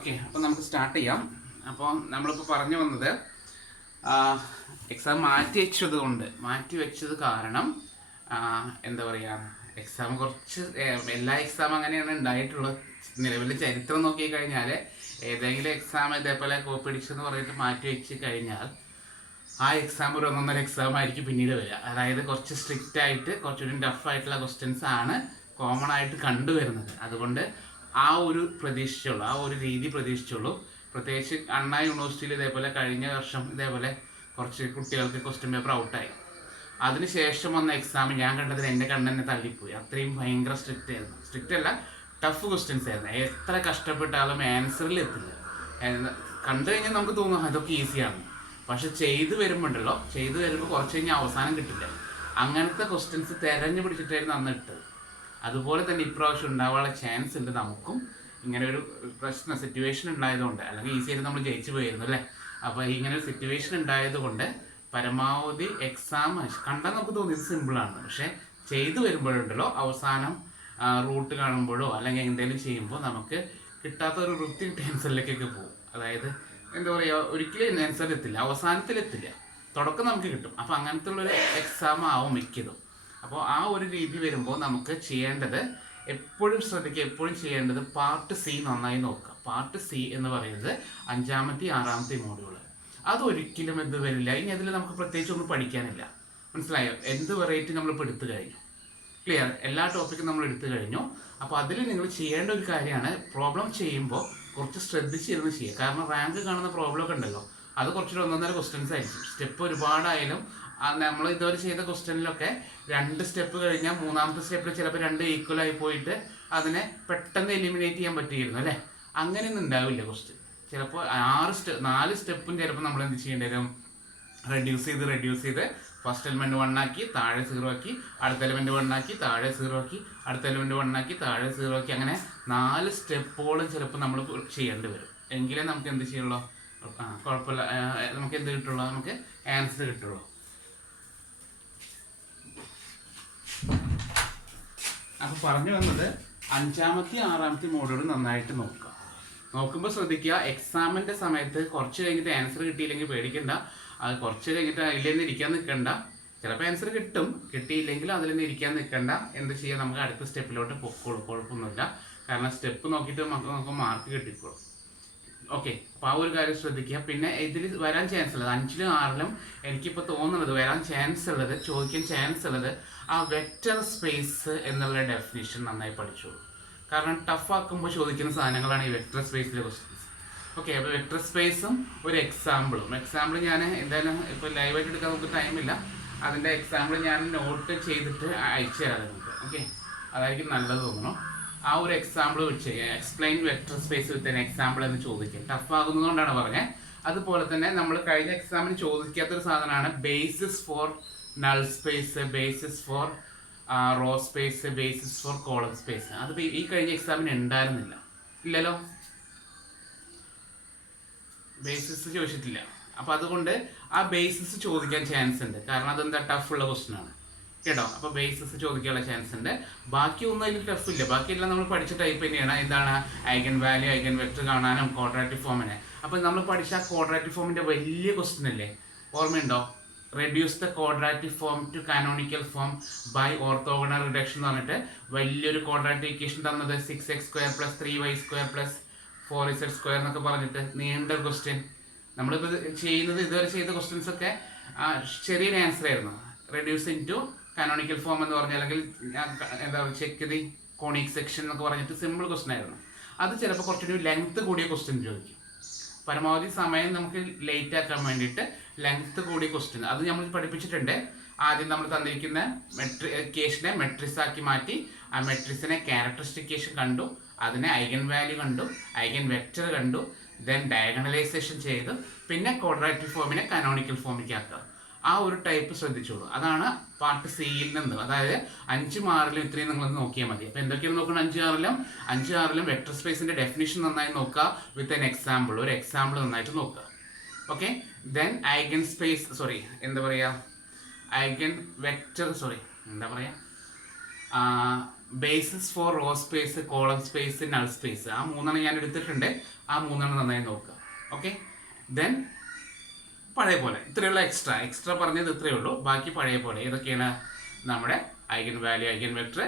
Okay, അപ്പോൾ നമുക്ക് start ചെയ്യാം. അപ്പോൾ നമ്മളിപ്പോൾ പറഞ്ഞു വന്നത് എക്സാം മാറ്റി വെച്ചത് കാരണം എന്താ പറയുക, എക്സാം കുറച്ച് എല്ലാ എക്സാം അങ്ങനെയാണ് ഉണ്ടായിട്ടുള്ളത്. നിലവിലെ ചരിത്രം നോക്കിക്കഴിഞ്ഞാൽ ഏതെങ്കിലും എക്സാം ഇതേപോലെ കോപ്പിടിച്ചെന്ന് പറഞ്ഞിട്ട് മാറ്റി വെച്ച് കഴിഞ്ഞാൽ ആ എക്സാം ഒരു ഒന്നൊന്നര എക്സാം ആയിരിക്കും പിന്നീട് വരിക. അതായത് കുറച്ച് സ്ട്രിക്റ്റ് ആയിട്ട് കുറച്ചുകൂടി ടഫ് ആയിട്ടുള്ള ക്വസ്റ്റ്യൻസ് ആണ് കോമൺ ആയിട്ട് കണ്ടുവരുന്നത്. അതുകൊണ്ട് ആ ഒരു രീതി പ്രതീക്ഷിച്ചുള്ളൂ. പ്രത്യേകിച്ച് അണ്ണാ യൂണിവേഴ്സിറ്റിയിൽ ഇതേപോലെ കഴിഞ്ഞ വർഷം ഇതേപോലെ കുറച്ച് കുട്ടികൾക്ക് ക്വസ്റ്റ്യൻ പേപ്പർ ഔട്ടായി. അതിനുശേഷം വന്ന എക്സാം ഞാൻ കണ്ടതിൽ എൻ്റെ കണ്ണെന്നെ തള്ളിപ്പോയി. അത്രയും ഭയങ്കര സ്ട്രിക്റ്റ് ആയിരുന്നു. സ്ട്രിക്റ്റ് അല്ല, ടഫ് ക്വസ്റ്റ്യൻസ് ആയിരുന്നു. എത്ര കഷ്ടപ്പെട്ടാലും ആൻസറിൽ എത്തില്ല. കണ്ടു കഴിഞ്ഞാൽ നമുക്ക് തോന്നും അതൊക്കെ ഈസിയാണ്. പക്ഷെ ചെയ്തു വരുമ്പോൾ കുറച്ച് കഴിഞ്ഞാൽ അവസാനം കിട്ടില്ല. അങ്ങനത്തെ ക്വസ്റ്റ്യൻസ് തിരഞ്ഞു പിടിച്ചിട്ടായിരുന്നു അന്ന് ഇട്ടത്. അതുപോലെ തന്നെ ഇപ്രാവശ്യം ഉണ്ടാവാനുള്ള ചാൻസ് ഉണ്ട്. നമുക്കും ഇങ്ങനെ ഒരു സിറ്റുവേഷൻ ഉണ്ടായതുകൊണ്ട്, അല്ലെങ്കിൽ ഈസിയായിട്ട് നമ്മൾ ജയിച്ചു പോയിരുന്നു അല്ലേ. അപ്പോൾ ഇങ്ങനെ ഒരു സിറ്റുവേഷൻ ഉണ്ടായതുകൊണ്ട് പരമാവധി എക്സാം കണ്ടാൽ നമുക്ക് തോന്നി ഇത് സിമ്പിളാണ്. പക്ഷേ ചെയ്തു വരുമ്പോഴുണ്ടല്ലോ അവസാനം റൂട്ട് കാണുമ്പോഴോ അല്ലെങ്കിൽ എന്തെങ്കിലും ചെയ്യുമ്പോൾ നമുക്ക് കിട്ടാത്ത ഒരു വൃത്തി കിട്ടിയ ആൻസറിലേക്കൊക്കെ പോകും. അതായത് എന്താ പറയുക, ഒരിക്കലും ആൻസറിലെത്തില്ല, അവസാനത്തിലെത്തില്ല, തുടക്കം നമുക്ക് കിട്ടും. അപ്പോൾ അങ്ങനത്തെ ഉള്ളൊരു എക്സാം ആവും മിക്കതും. അപ്പോൾ ആ ഒരു രീതി വരുമ്പോൾ നമുക്ക് ചെയ്യേണ്ടത്, എപ്പോഴും ചെയ്യേണ്ടത് പാർട്ട് സി നന്നായി നോക്കുക. പാർട്ട് സി എന്ന് പറയുന്നത് 5ാമത്തെ 6ാമത്തെ മോഡ്യൂൾ. അതൊരിക്കലും എന്ത് വരില്ല. ഇനി അതിൽ നമുക്ക് പ്രത്യേകിച്ച് ഒന്നും പഠിക്കാനില്ല. മനസ്സിലായോ? എന്ത് വെറൈറ്റി നമ്മളിപ്പോൾ എടുത്തു കഴിഞ്ഞു. ക്ലിയർ? എല്ലാ ടോപ്പിക്കും നമ്മൾ എടുത്തു കഴിഞ്ഞു. അപ്പോൾ അതിൽ നിങ്ങൾ ചെയ്യേണ്ട ഒരു കാര്യമാണ്, പ്രോബ്ലം ചെയ്യുമ്പോൾ കുറച്ച് ശ്രദ്ധിച്ചിരുന്ന് ചെയ്യുക. കാരണം റാങ്ക് കാണുന്ന പ്രോബ്ലമൊക്കെ ഉണ്ടല്ലോ, അത് കുറച്ചൊരു ഒന്നൊന്നര ക്വസ്റ്റ്യൻസ് ആയിരിക്കും. സ്റ്റെപ്പ് ഒരുപാടായാലും നമ്മൾ ഇതുവരെ ചെയ്ത ക്വസ്റ്റ്യനിലൊക്കെ 2 സ്റ്റെപ്പ് കഴിഞ്ഞാൽ 3ാമത്തെ സ്റ്റെപ്പിൽ ചിലപ്പോൾ 2 ഈക്വൽ ആയി പോയിട്ട് അതിനെ പെട്ടെന്ന് എലിമിനേറ്റ് ചെയ്യാൻ പറ്റിയിരുന്നു അല്ലേ. അങ്ങനെയൊന്നും ഉണ്ടാവില്ല ക്വസ്റ്റ്യൻ. ചിലപ്പോൾ 4 സ്റ്റെപ്പും ചിലപ്പോൾ നമ്മൾ എന്ത് ചെയ്യേണ്ടി വരും, റെഡ്യൂസ് ചെയ്ത് ഫസ്റ്റ് എലിമെൻറ്റ് 1 ആക്കി താഴെ 0 ആക്കി, അടുത്ത എലിമെൻറ്റ് 1 ആക്കി താഴെ 0 ആക്കി, അടുത്ത എലിമെൻറ്റ് 1 ആക്കി താഴെ 0 ആക്കി, അങ്ങനെ 4 സ്റ്റെപ്പോളം ചിലപ്പോൾ നമ്മൾ ചെയ്യേണ്ടി വരും. എങ്കിലേ നമുക്ക് എന്ത് ചെയ്യുള്ളൂ, കുഴപ്പമില്ല, നമുക്ക് എന്ത് കിട്ടുള്ളൂ, നമുക്ക് ആൻസർ കിട്ടുള്ളൂ. അപ്പോൾ പറഞ്ഞു വന്നത് 5ാമത്തെ 6ാമത്തെ മോഡ്യൂൾ നന്നായിട്ട് നോക്കുമ്പോൾ ശ്രദ്ധിക്കുക. എക്സാമിൻ്റെ സമയത്ത് കുറച്ച് കഴിഞ്ഞിട്ട് ആൻസർ കിട്ടിയില്ലെങ്കിൽ പേടിക്കണ്ട. അത് കുറച്ച് കഴിഞ്ഞിട്ട് അതിൽ നിന്ന് ഇരിക്കാൻ നിൽക്കണ്ട. ചിലപ്പോൾ ആൻസർ കിട്ടിയില്ലെങ്കിൽ അതിൽ നിന്ന് ഇരിക്കാൻ നിൽക്കണ്ട. എന്ത് ചെയ്യുക, നമുക്ക് അടുത്ത സ്റ്റെപ്പിലോട്ട് പൊക്കോളൂ, കുഴപ്പമൊന്നുമില്ല. കാരണം സ്റ്റെപ്പ് നോക്കിയിട്ട് നമുക്ക് മാർക്ക് കിട്ടിക്കോളും. ഓക്കെ, അപ്പോൾ ആ ഒരു കാര്യം ശ്രദ്ധിക്കുക. പിന്നെ ഇതിൽ വരാൻ ചാൻസ് ഉള്ളത് 5ലും 6ലും എനിക്കിപ്പോൾ തോന്നുന്നത് ചോദിക്കാൻ ചാൻസ് ഉള്ളത് ആ വെക്റ്റർ സ്പേസ് എന്നുള്ള ഡെഫിനിഷൻ നന്നായി പഠിച്ചോളൂ. കാരണം ടഫ് ആക്കുമ്പോൾ ചോദിക്കുന്ന സാധനങ്ങളാണ് ഈ വെക്റ്റർ സ്പേസിലെ ക്വസ്റ്റ്യൻസ്. ഓക്കെ, അപ്പോൾ വെക്റ്റർ സ്പേസും ഒരു എക്സാമ്പിൾ ഞാൻ എന്തായാലും ഇപ്പോൾ ലൈവായിട്ട് എടുക്കാൻ നമുക്ക് ടൈമില്ല. അതിൻ്റെ എക്സാമ്പിൾ ഞാൻ നോട്ട് ചെയ്തിട്ട് അയച്ചു തരാം നിങ്ങൾക്ക്. ഓക്കെ, അതായിരിക്കും നല്ലത് തോന്നുന്നു. ആ ഒരു എക്സാമ്പിൾ വെച്ച് explain vector space with example എന്ന് ചോദിക്കും. ടഫ് ആകുന്നതുകൊണ്ടാണ് പറഞ്ഞത്. അതുപോലെ തന്നെ നമ്മൾ കഴിഞ്ഞ എക്സാമിന് ചോദിക്കാത്തൊരു സാധനമാണ് basis for null space, basis for row space, basis for column space. അത് ഈ കഴിഞ്ഞ എക്സാമിന് ഉണ്ടായിരുന്നില്ല, ഇല്ലല്ലോ, ബേസിസ് ചോദിച്ചിട്ടില്ല. അപ്പോൾ അതുകൊണ്ട് ആ ബേസിസ് ചോദിക്കാൻ ചാൻസ് ഉണ്ട്. കാരണം അതെന്താ, ടഫുള്ള ക്വസ്റ്റ്യൻ ആണ് കേട്ടോ. അപ്പോൾ ബേസിസ് ചോദിക്കാനുള്ള ചാൻസ് ഉണ്ട്. ബാക്കിയൊന്നും അതിൽ ടഫില്ല. ബാക്കിയെല്ലാം നമ്മൾ പഠിച്ച ടൈപ്പ് തന്നെയാണ്. എന്താണ്, ഐഗൻ വാല്യൂ, ഐഗൻ വെക്ടർ കാണാനും ക്വാഡ്രാറ്റിക് ഫോമിനെ. അപ്പോൾ നമ്മൾ പഠിച്ച ആ ക്വാഡ്രാറ്റിക് ഫോമിൻ്റെ വലിയ ക്വസ്റ്റ്യൻ അല്ലേ, ഓർമ്മയുണ്ടോ? Reduce the quadratic form to canonical form by orthogonal reduction എന്ന് പറഞ്ഞിട്ട് വലിയൊരു ക്വാഡ്രാറ്റിക് ഇക്വേഷൻ തന്നത് 6x² + 3y² + 4z² എന്നൊക്കെ പറഞ്ഞിട്ട് നീണ്ട ക്വസ്റ്റ്യൻ. നമ്മളിപ്പോൾ ഇതുവരെ ചെയ്ത ക്വസ്റ്റ്യൻസ് ഒക്കെ ചെറിയൊരു ആൻസർ ആയിരുന്നു. Reduce into canonical form എന്ന് പറഞ്ഞാൽ, അല്ലെങ്കിൽ എന്താ പറയുക, ചെക്ക് ദി കോണിക് സെക്ഷൻ എന്നൊക്കെ പറഞ്ഞിട്ട് സിമ്പിൾ ക്വസ്റ്റ്യൻ ആയിരുന്നു. അത് ചിലപ്പോൾ കുറച്ചുകൂടി ലെങ്ത്ത് കൂടിയ ക്വസ്റ്റ്യൻ ചോദിക്കും. പരമാവധി സമയം നമുക്ക് ലേറ്റ് ആക്കാൻ വേണ്ടിയിട്ട് ലെങ്ത്ത് കൂടിയ ക്വസ്റ്റ്യൻ അത് നമ്മൾ പഠിപ്പിച്ചിട്ടുണ്ട്. ആദ്യം നമ്മൾ തന്നിരിക്കുന്ന ഇക്വേഷനെ മെട്രിക്സ് ആക്കി മാറ്റി, ആ മെട്രിക്സിനെ ക്യാരക്ടറിസ്റ്റിക്കേഷൻ കണ്ടു, അതിനെ ഐഗൻ വാല്യൂ കണ്ടു, ഐഗൻ വെക്റ്റർ കണ്ടു, ദെൻ ഡയഗണലൈസേഷൻ ചെയ്തു, പിന്നെ ക്വാഡ്രാറ്റിക് ഫോമിനെ കാനോണിക്കൽ ഫോമിലേക്ക് ആക്കുക. ആ ഒരു ടൈപ്പ് ശ്രദ്ധിച്ചോളൂ. അതാണ് പാർട്ട് സിയിൽ നിന്ന്. അതായത് 5ഉം 6ലും ഇത്രയും നിങ്ങളൊന്ന് നോക്കിയാൽ മതി. അപ്പോൾ എന്തൊക്കെയാണ് നോക്കണം, 5ഉം 6ലും വെക്റ്റർ സ്പേസിൻ്റെ ഡെഫിനിഷൻ നന്നായി നോക്കുക വിത്ത് ഒരു എക്സാമ്പിൾ നന്നായിട്ട് നോക്കുക. Okay, then eigen vector basis for row space, column space, null space, ആ മൂന്നെണ്ണം ഞാൻ എടുത്തിട്ടുണ്ട്. ആ മൂന്നെണ്ണം നന്നായി നോക്കുക. ഓക്കെ, ദെൻ പഴയ പോലെ ഇത്രയുള്ള എക്സ്ട്രാ പറഞ്ഞത് ഇത്രയേ ഉള്ളൂ. ബാക്കി പഴയ പോലെ ഏതൊക്കെയാണ്? നമ്മുടെ eigen value, eigen vector,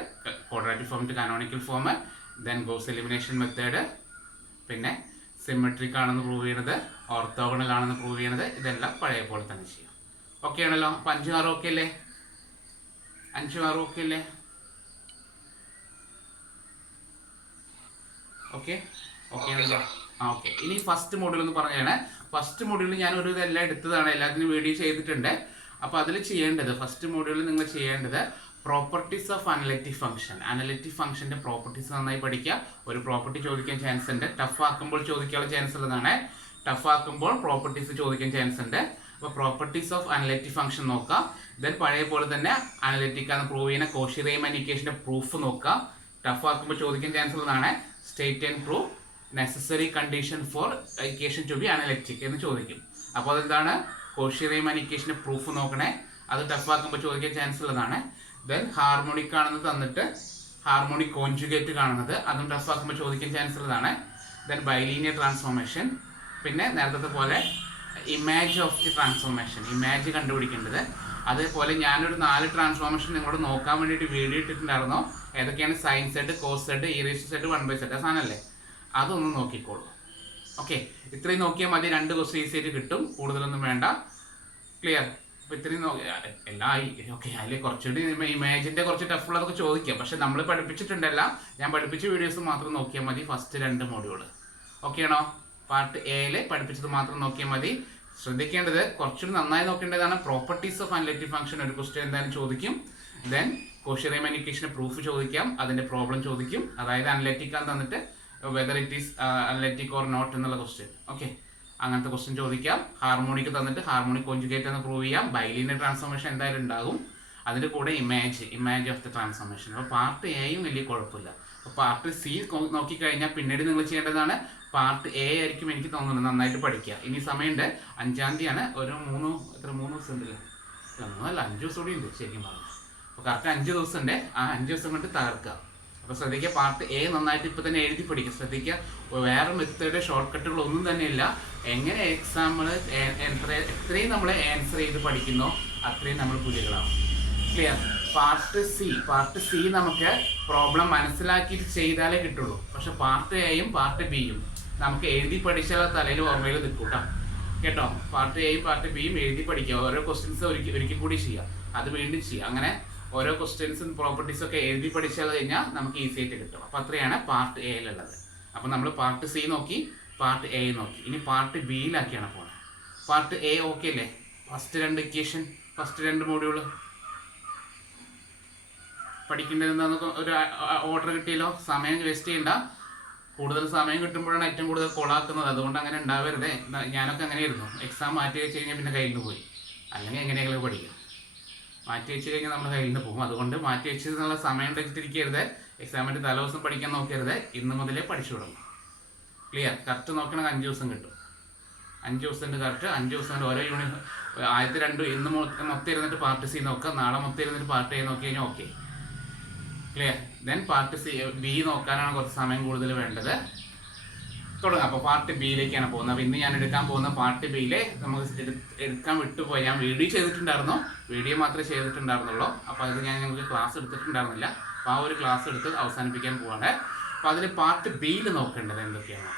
quadratic form to canonical form, then Gauss elimination method, പിന്നെ സിമെട്രിക് ആണെന്ന് പ്രൂവ് ചെയ്യണത്, ഓർത്തോഗണൽ ആണെന്ന് പ്രൂവ് ചെയ്യണത്, ഇതെല്ലാം പഴയ പോലെ തന്നെ ചെയ്യാം. ഓക്കെ ആണല്ലോ? അപ്പം 5, 6 ഓക്കെ അല്ലേ? 5, 6 ഓക്കെ അല്ലേ? ഓക്കെ ആണല്ലോ? ഓക്കെ. ഇനി ഫസ്റ്റ് മോഡ്യൂൾ എന്ന് പറഞ്ഞാണ്. ഫസ്റ്റ് മോഡ്യൂളിൽ ഞാൻ ഒരു ഇതെല്ലാം എടുത്തതാണ്, എല്ലാത്തിനും വീഡിയോ ചെയ്തിട്ടുണ്ട്. അപ്പോൾ അതിൽ ചെയ്യേണ്ടത്, ഫസ്റ്റ് മോഡ്യൂളിൽ നിങ്ങൾ ചെയ്യേണ്ടത് properties of analytic function. Analytic ഫംഗ്ഷൻ്റെ പ്രോപ്പർട്ടീസ് നന്നായി പഠിക്കുക. ഒരു പ്രോപ്പർട്ടി ചോദിക്കാൻ ചാൻസ് ഉണ്ട്. ടഫ് ആക്കുമ്പോൾ ചോദിക്കാനുള്ള ചാൻസ് ഉള്ളതാണ്. ടഫ് ആക്കുമ്പോൾ പ്രോപ്പർട്ടീസ് ചോദിക്കാൻ ചാൻസ് ഉണ്ട്. അപ്പോൾ പ്രോപ്പർട്ടീസ് ഓഫ് അനലിറ്റിക് ഫംഗ്ഷൻ നോക്കുക. ദെൻ പഴയ പോലെ തന്നെ അനലിറ്റിക് ആണ് പ്രൂവ് ചെയ്യുന്ന കോഷി-റീമാൻ ഇക്വേഷൻ്റെ പ്രൂഫ് നോക്കുക. ടഫ് ആക്കുമ്പോൾ ചോദിക്കാൻ ചാൻസ് ഉള്ളതാണ്. State and prove necessary condition for equation two B analytic എന്ന് ചോദിക്കും. അപ്പോൾ അതെന്താണ്? കോഷി-റീമാൻ ഇക്വേഷൻ്റെ പ്രൂഫ് നോക്കണേ. അത് ടഫ് ആക്കുമ്പോൾ ചോദിക്കാൻ ചാൻസ് ഉള്ളതാണ്. ദെൻ ഹാർമോണിക് ആണെന്ന് തന്നിട്ട് ഹാർമോണിക് കോൺജുഗേറ്റ് കാണുന്നത്, അതും ടഫ് ആക്കുമ്പോൾ ചോദിക്കാൻ ചാൻസ് ഉള്ളതാണ്. ദെൻ ബൈലീനിയർ ട്രാൻസ്ഫോർമേഷൻ, പിന്നെ നേരത്തെ പോലെ image of the transformation, image കണ്ടുപിടിക്കേണ്ടത്. അതേപോലെ ഞാനൊരു 4 ട്രാൻസ്ഫോർമേഷൻ നിങ്ങളോട് നോക്കാൻ വേണ്ടിയിട്ട് വീഡിയോ ഇട്ടിട്ടുണ്ടായിരുന്നോ? ഏതൊക്കെയാണ്? Sine z, cos z, e raise z, 1/z ആ സാധനമല്ലേ? അതൊന്ന് നോക്കിക്കോളൂ. ഓക്കെ, ഇത്രയും നോക്കിയാൽ മതി. 2 ക്വസ്റ്റ്യൻ ഈസി ആയിട്ട് കിട്ടും, കൂടുതലൊന്നും വേണ്ട. ക്ലിയർ? അപ്പോൾ ഇത്രയും എല്ലാം ആയി. ഓക്കെ, അതിൽ കുറച്ചുകൂടി ഇമേജിൻ്റെ കുറച്ച് ടഫുള്ളതൊക്കെ ചോദിക്കാം. പക്ഷെ നമ്മൾ പഠിപ്പിച്ചിട്ടുണ്ടല്ല, ഞാൻ പഠിപ്പിച്ച വീഡിയോസ് മാത്രം നോക്കിയാൽ മതി. ഫസ്റ്റ് 2 മോഡ്യൂൾ ഓക്കെ ആണോ? പാർട്ട് എയിൽ പഠിപ്പിച്ചത് മാത്രം നോക്കിയാൽ മതി. ശ്രദ്ധിക്കേണ്ടത്, കുറച്ചുകൂടി നന്നായി നോക്കേണ്ടതാണ് പ്രോപ്പർട്ടീസ് ഓഫ് അനലിറ്റിക് ഫംഗ്ഷൻ. ഒരു ക്വസ്റ്റ്യൻ എന്തായാലും ചോദിക്കും. ദെൻ കോഷി-റീമാൻ ഇക്വേഷൻ്റെ പ്രൂഫ് ചോദിക്കാം, അതിൻ്റെ പ്രോബ്ലം ചോദിക്കും. അതായത് അനലിറ്റിക് ആണെന്ന് തന്നിട്ട് whether it is analytic or not എന്നുള്ള ക്വസ്റ്റ്യൻ. ഓക്കെ, അങ്ങനത്തെ ക്വസ്റ്റ്യൻ ചോദിക്കാം. ഹാർമോണിക് തന്നിട്ട് ഹാർമോണിക് കോൺജുഗേറ്റ് എന്ന് പ്രൂവ് ചെയ്യാം. ബൈലീനിയർ ട്രാൻസ്ഫോർമേഷൻ എന്തായാലും ഉണ്ടാകും. അതിൻ്റെ കൂടെ ഇമേജ് ഓഫ് ദി ട്രാൻസ്ഫോർമേഷൻ. അപ്പോൾ പാർട്ട് എയും വലിയ കുഴപ്പമില്ല. അപ്പോൾ പാർട്ട് സി നോക്കിക്കഴിഞ്ഞാൽ പിന്നീട് നിങ്ങൾ ചെയ്യേണ്ടതാണ് പാർട്ട് എ ആയിരിക്കും എനിക്ക് തോന്നുന്നത്. നന്നായിട്ട് പഠിക്കുക. ഇനി സമയമുണ്ട്. 5-ാം തീയതിയാണ്. ഒരു 3 ദിവസം ഉണ്ടല്ലേ? 5 ദിവസം കൂടി ഉണ്ട് ശരിക്കും പറഞ്ഞു. അപ്പോൾ കറക്റ്റ് 5 ദിവസം ഉണ്ട്. ആ 5 ദിവസം കൊണ്ട് തകർക്കുക. അപ്പോൾ ശ്രദ്ധിക്കുക, പാർട്ട് എ നന്നായിട്ട് ഇപ്പോൾ തന്നെ എഴുതി പഠിക്കുക. ശ്രദ്ധിക്കുക, വേറെ മെത്തേഡ് ഷോർട്ട് കട്ടുകളൊന്നും തന്നെ ഇല്ല. എങ്ങനെ എക്സാമ്പിൾ എത്രയും നമ്മൾ ആൻസർ ചെയ്ത് പഠിക്കുന്നോ അത്രയും നമ്മൾ പുലികളാവും. ക്ലിയർ? പാർട്ട് സി നമുക്ക് പ്രോബ്ലം മനസ്സിലാക്കിയിട്ട് ചെയ്താലേ കിട്ടുള്ളൂ. പക്ഷെ പാർട്ട് എയും പാർട്ട് ബിയും നമുക്ക് എഴുതി പഠിച്ചാൽ തലയിൽ ഓർമ്മയിൽ നിൽക്കൂട്ടോ. കേട്ടോ? പാർട്ട് എയും പാർട്ട് ബിയും എഴുതി പഠിക്കുക. ഓരോ ക്വസ്റ്റ്യൻസ് ഒരിക്കൽ കൂടി ചെയ്യുക, അത് വീണ്ടും ചെയ്യുക. അങ്ങനെ ഓരോ ക്വസ്റ്റ്യൻസും പ്രോപ്പർട്ടീസും ഒക്കെ എഴുതി പഠിച്ചാൽ കഴിഞ്ഞാൽ നമുക്ക് ഈസി ആയിട്ട് കിട്ടും. അപ്പോൾ അത്രയാണ് പാർട്ട് എയിലുള്ളത്. അപ്പോൾ നമ്മൾ പാർട്ട് സി നോക്കി, പാർട്ട് എ നോക്കി. ഇനി പാർട്ട് ബിയിലാക്കിയാണ് പോകുന്നത്. പാർട്ട് എ ഓക്കെ അല്ലേ? ഫസ്റ്റ് 2 ഇക്വേഷൻ, ഫസ്റ്റ് 2 മോഡ്യൂള് പഠിക്കേണ്ടത് എന്താണെന്ന് ഒരു ഓർഡർ കിട്ടിയല്ലോ. സമയം വേസ്റ്റ് ചെയ്യണ്ട. കൂടുതൽ സമയം കിട്ടുമ്പോഴാണ് ഏറ്റവും കൂടുതൽ കൊളാക്കുന്നത്. അതുകൊണ്ട് അങ്ങനെ ഉണ്ടാവരുത്. ഞാനൊക്കെ അങ്ങനെയായിരുന്നു. എക്സാം മാറ്റി വെച്ച് കഴിഞ്ഞാൽ പിന്നെ കയ്യിൽ നിന്ന് പോയി. അല്ലെങ്കിൽ എങ്ങനെയെങ്കിലും പഠിക്കാം. മാറ്റി വെച്ച് കഴിഞ്ഞാൽ നമ്മൾ കയ്യിൽ നിന്ന് പോകും. അതുകൊണ്ട് മാറ്റി വെച്ചതിനുള്ള സമയം വെച്ചിട്ടിരിക്കരുത്. എക്സാമിൻ്റെ തലേദിവസം പഠിക്കാൻ നോക്കരുത്. ഇന്ന് മുതലേ പഠിച്ചു തുടങ്ങും. ക്ലിയർ? കറക്റ്റ് നോക്കണമെങ്കിൽ 5 ദിവസം കിട്ടും. 5 ദിവസത്തിൻ്റെ കറക്റ്റ് 5 ദിവസം ഓരോ യൂണിറ്റ്. ആദ്യത്തെ 2 ഇന്ന് മൊത്തം ഇരുന്നിട്ട് പാർട്ട് സി നോക്കുക, നാളെ മൊത്തം ഇരുന്നിട്ട് പാർട്ട് എ നോക്കി കഴിഞ്ഞാൽ okay. Clear? Then part B നോക്കാനാണ് കുറച്ച് സമയം കൂടുതൽ വേണ്ടത്. തുടങ്ങാം. അപ്പോൾ പാർട്ട് ബിയിലേക്കാണ് പോകുന്നത്. അപ്പോൾ ഇന്ന് ഞാൻ എടുക്കാൻ പോകുന്ന പാർട്ട് ബിയിലെ നമുക്ക് എടുക്കാൻ വിട്ടുപോയി. ഞാൻ വീഡിയോ ചെയ്തിട്ടുണ്ടായിരുന്നു, വീഡിയോ മാത്രമേ ചെയ്തിട്ടുണ്ടായിരുന്നുള്ളൂ. അപ്പോൾ അത് ഞാൻ ഞങ്ങൾക്ക് ക്ലാസ് എടുത്തിട്ടുണ്ടായിരുന്നില്ല. അപ്പോൾ ആ ഒരു ക്ലാസ് എടുത്ത് അവസാനിപ്പിക്കാൻ പോവാണ്. അപ്പോൾ അതിൽ പാർട്ട് ബിയിൽ നോക്കേണ്ടത് എന്തൊക്കെയാണ്?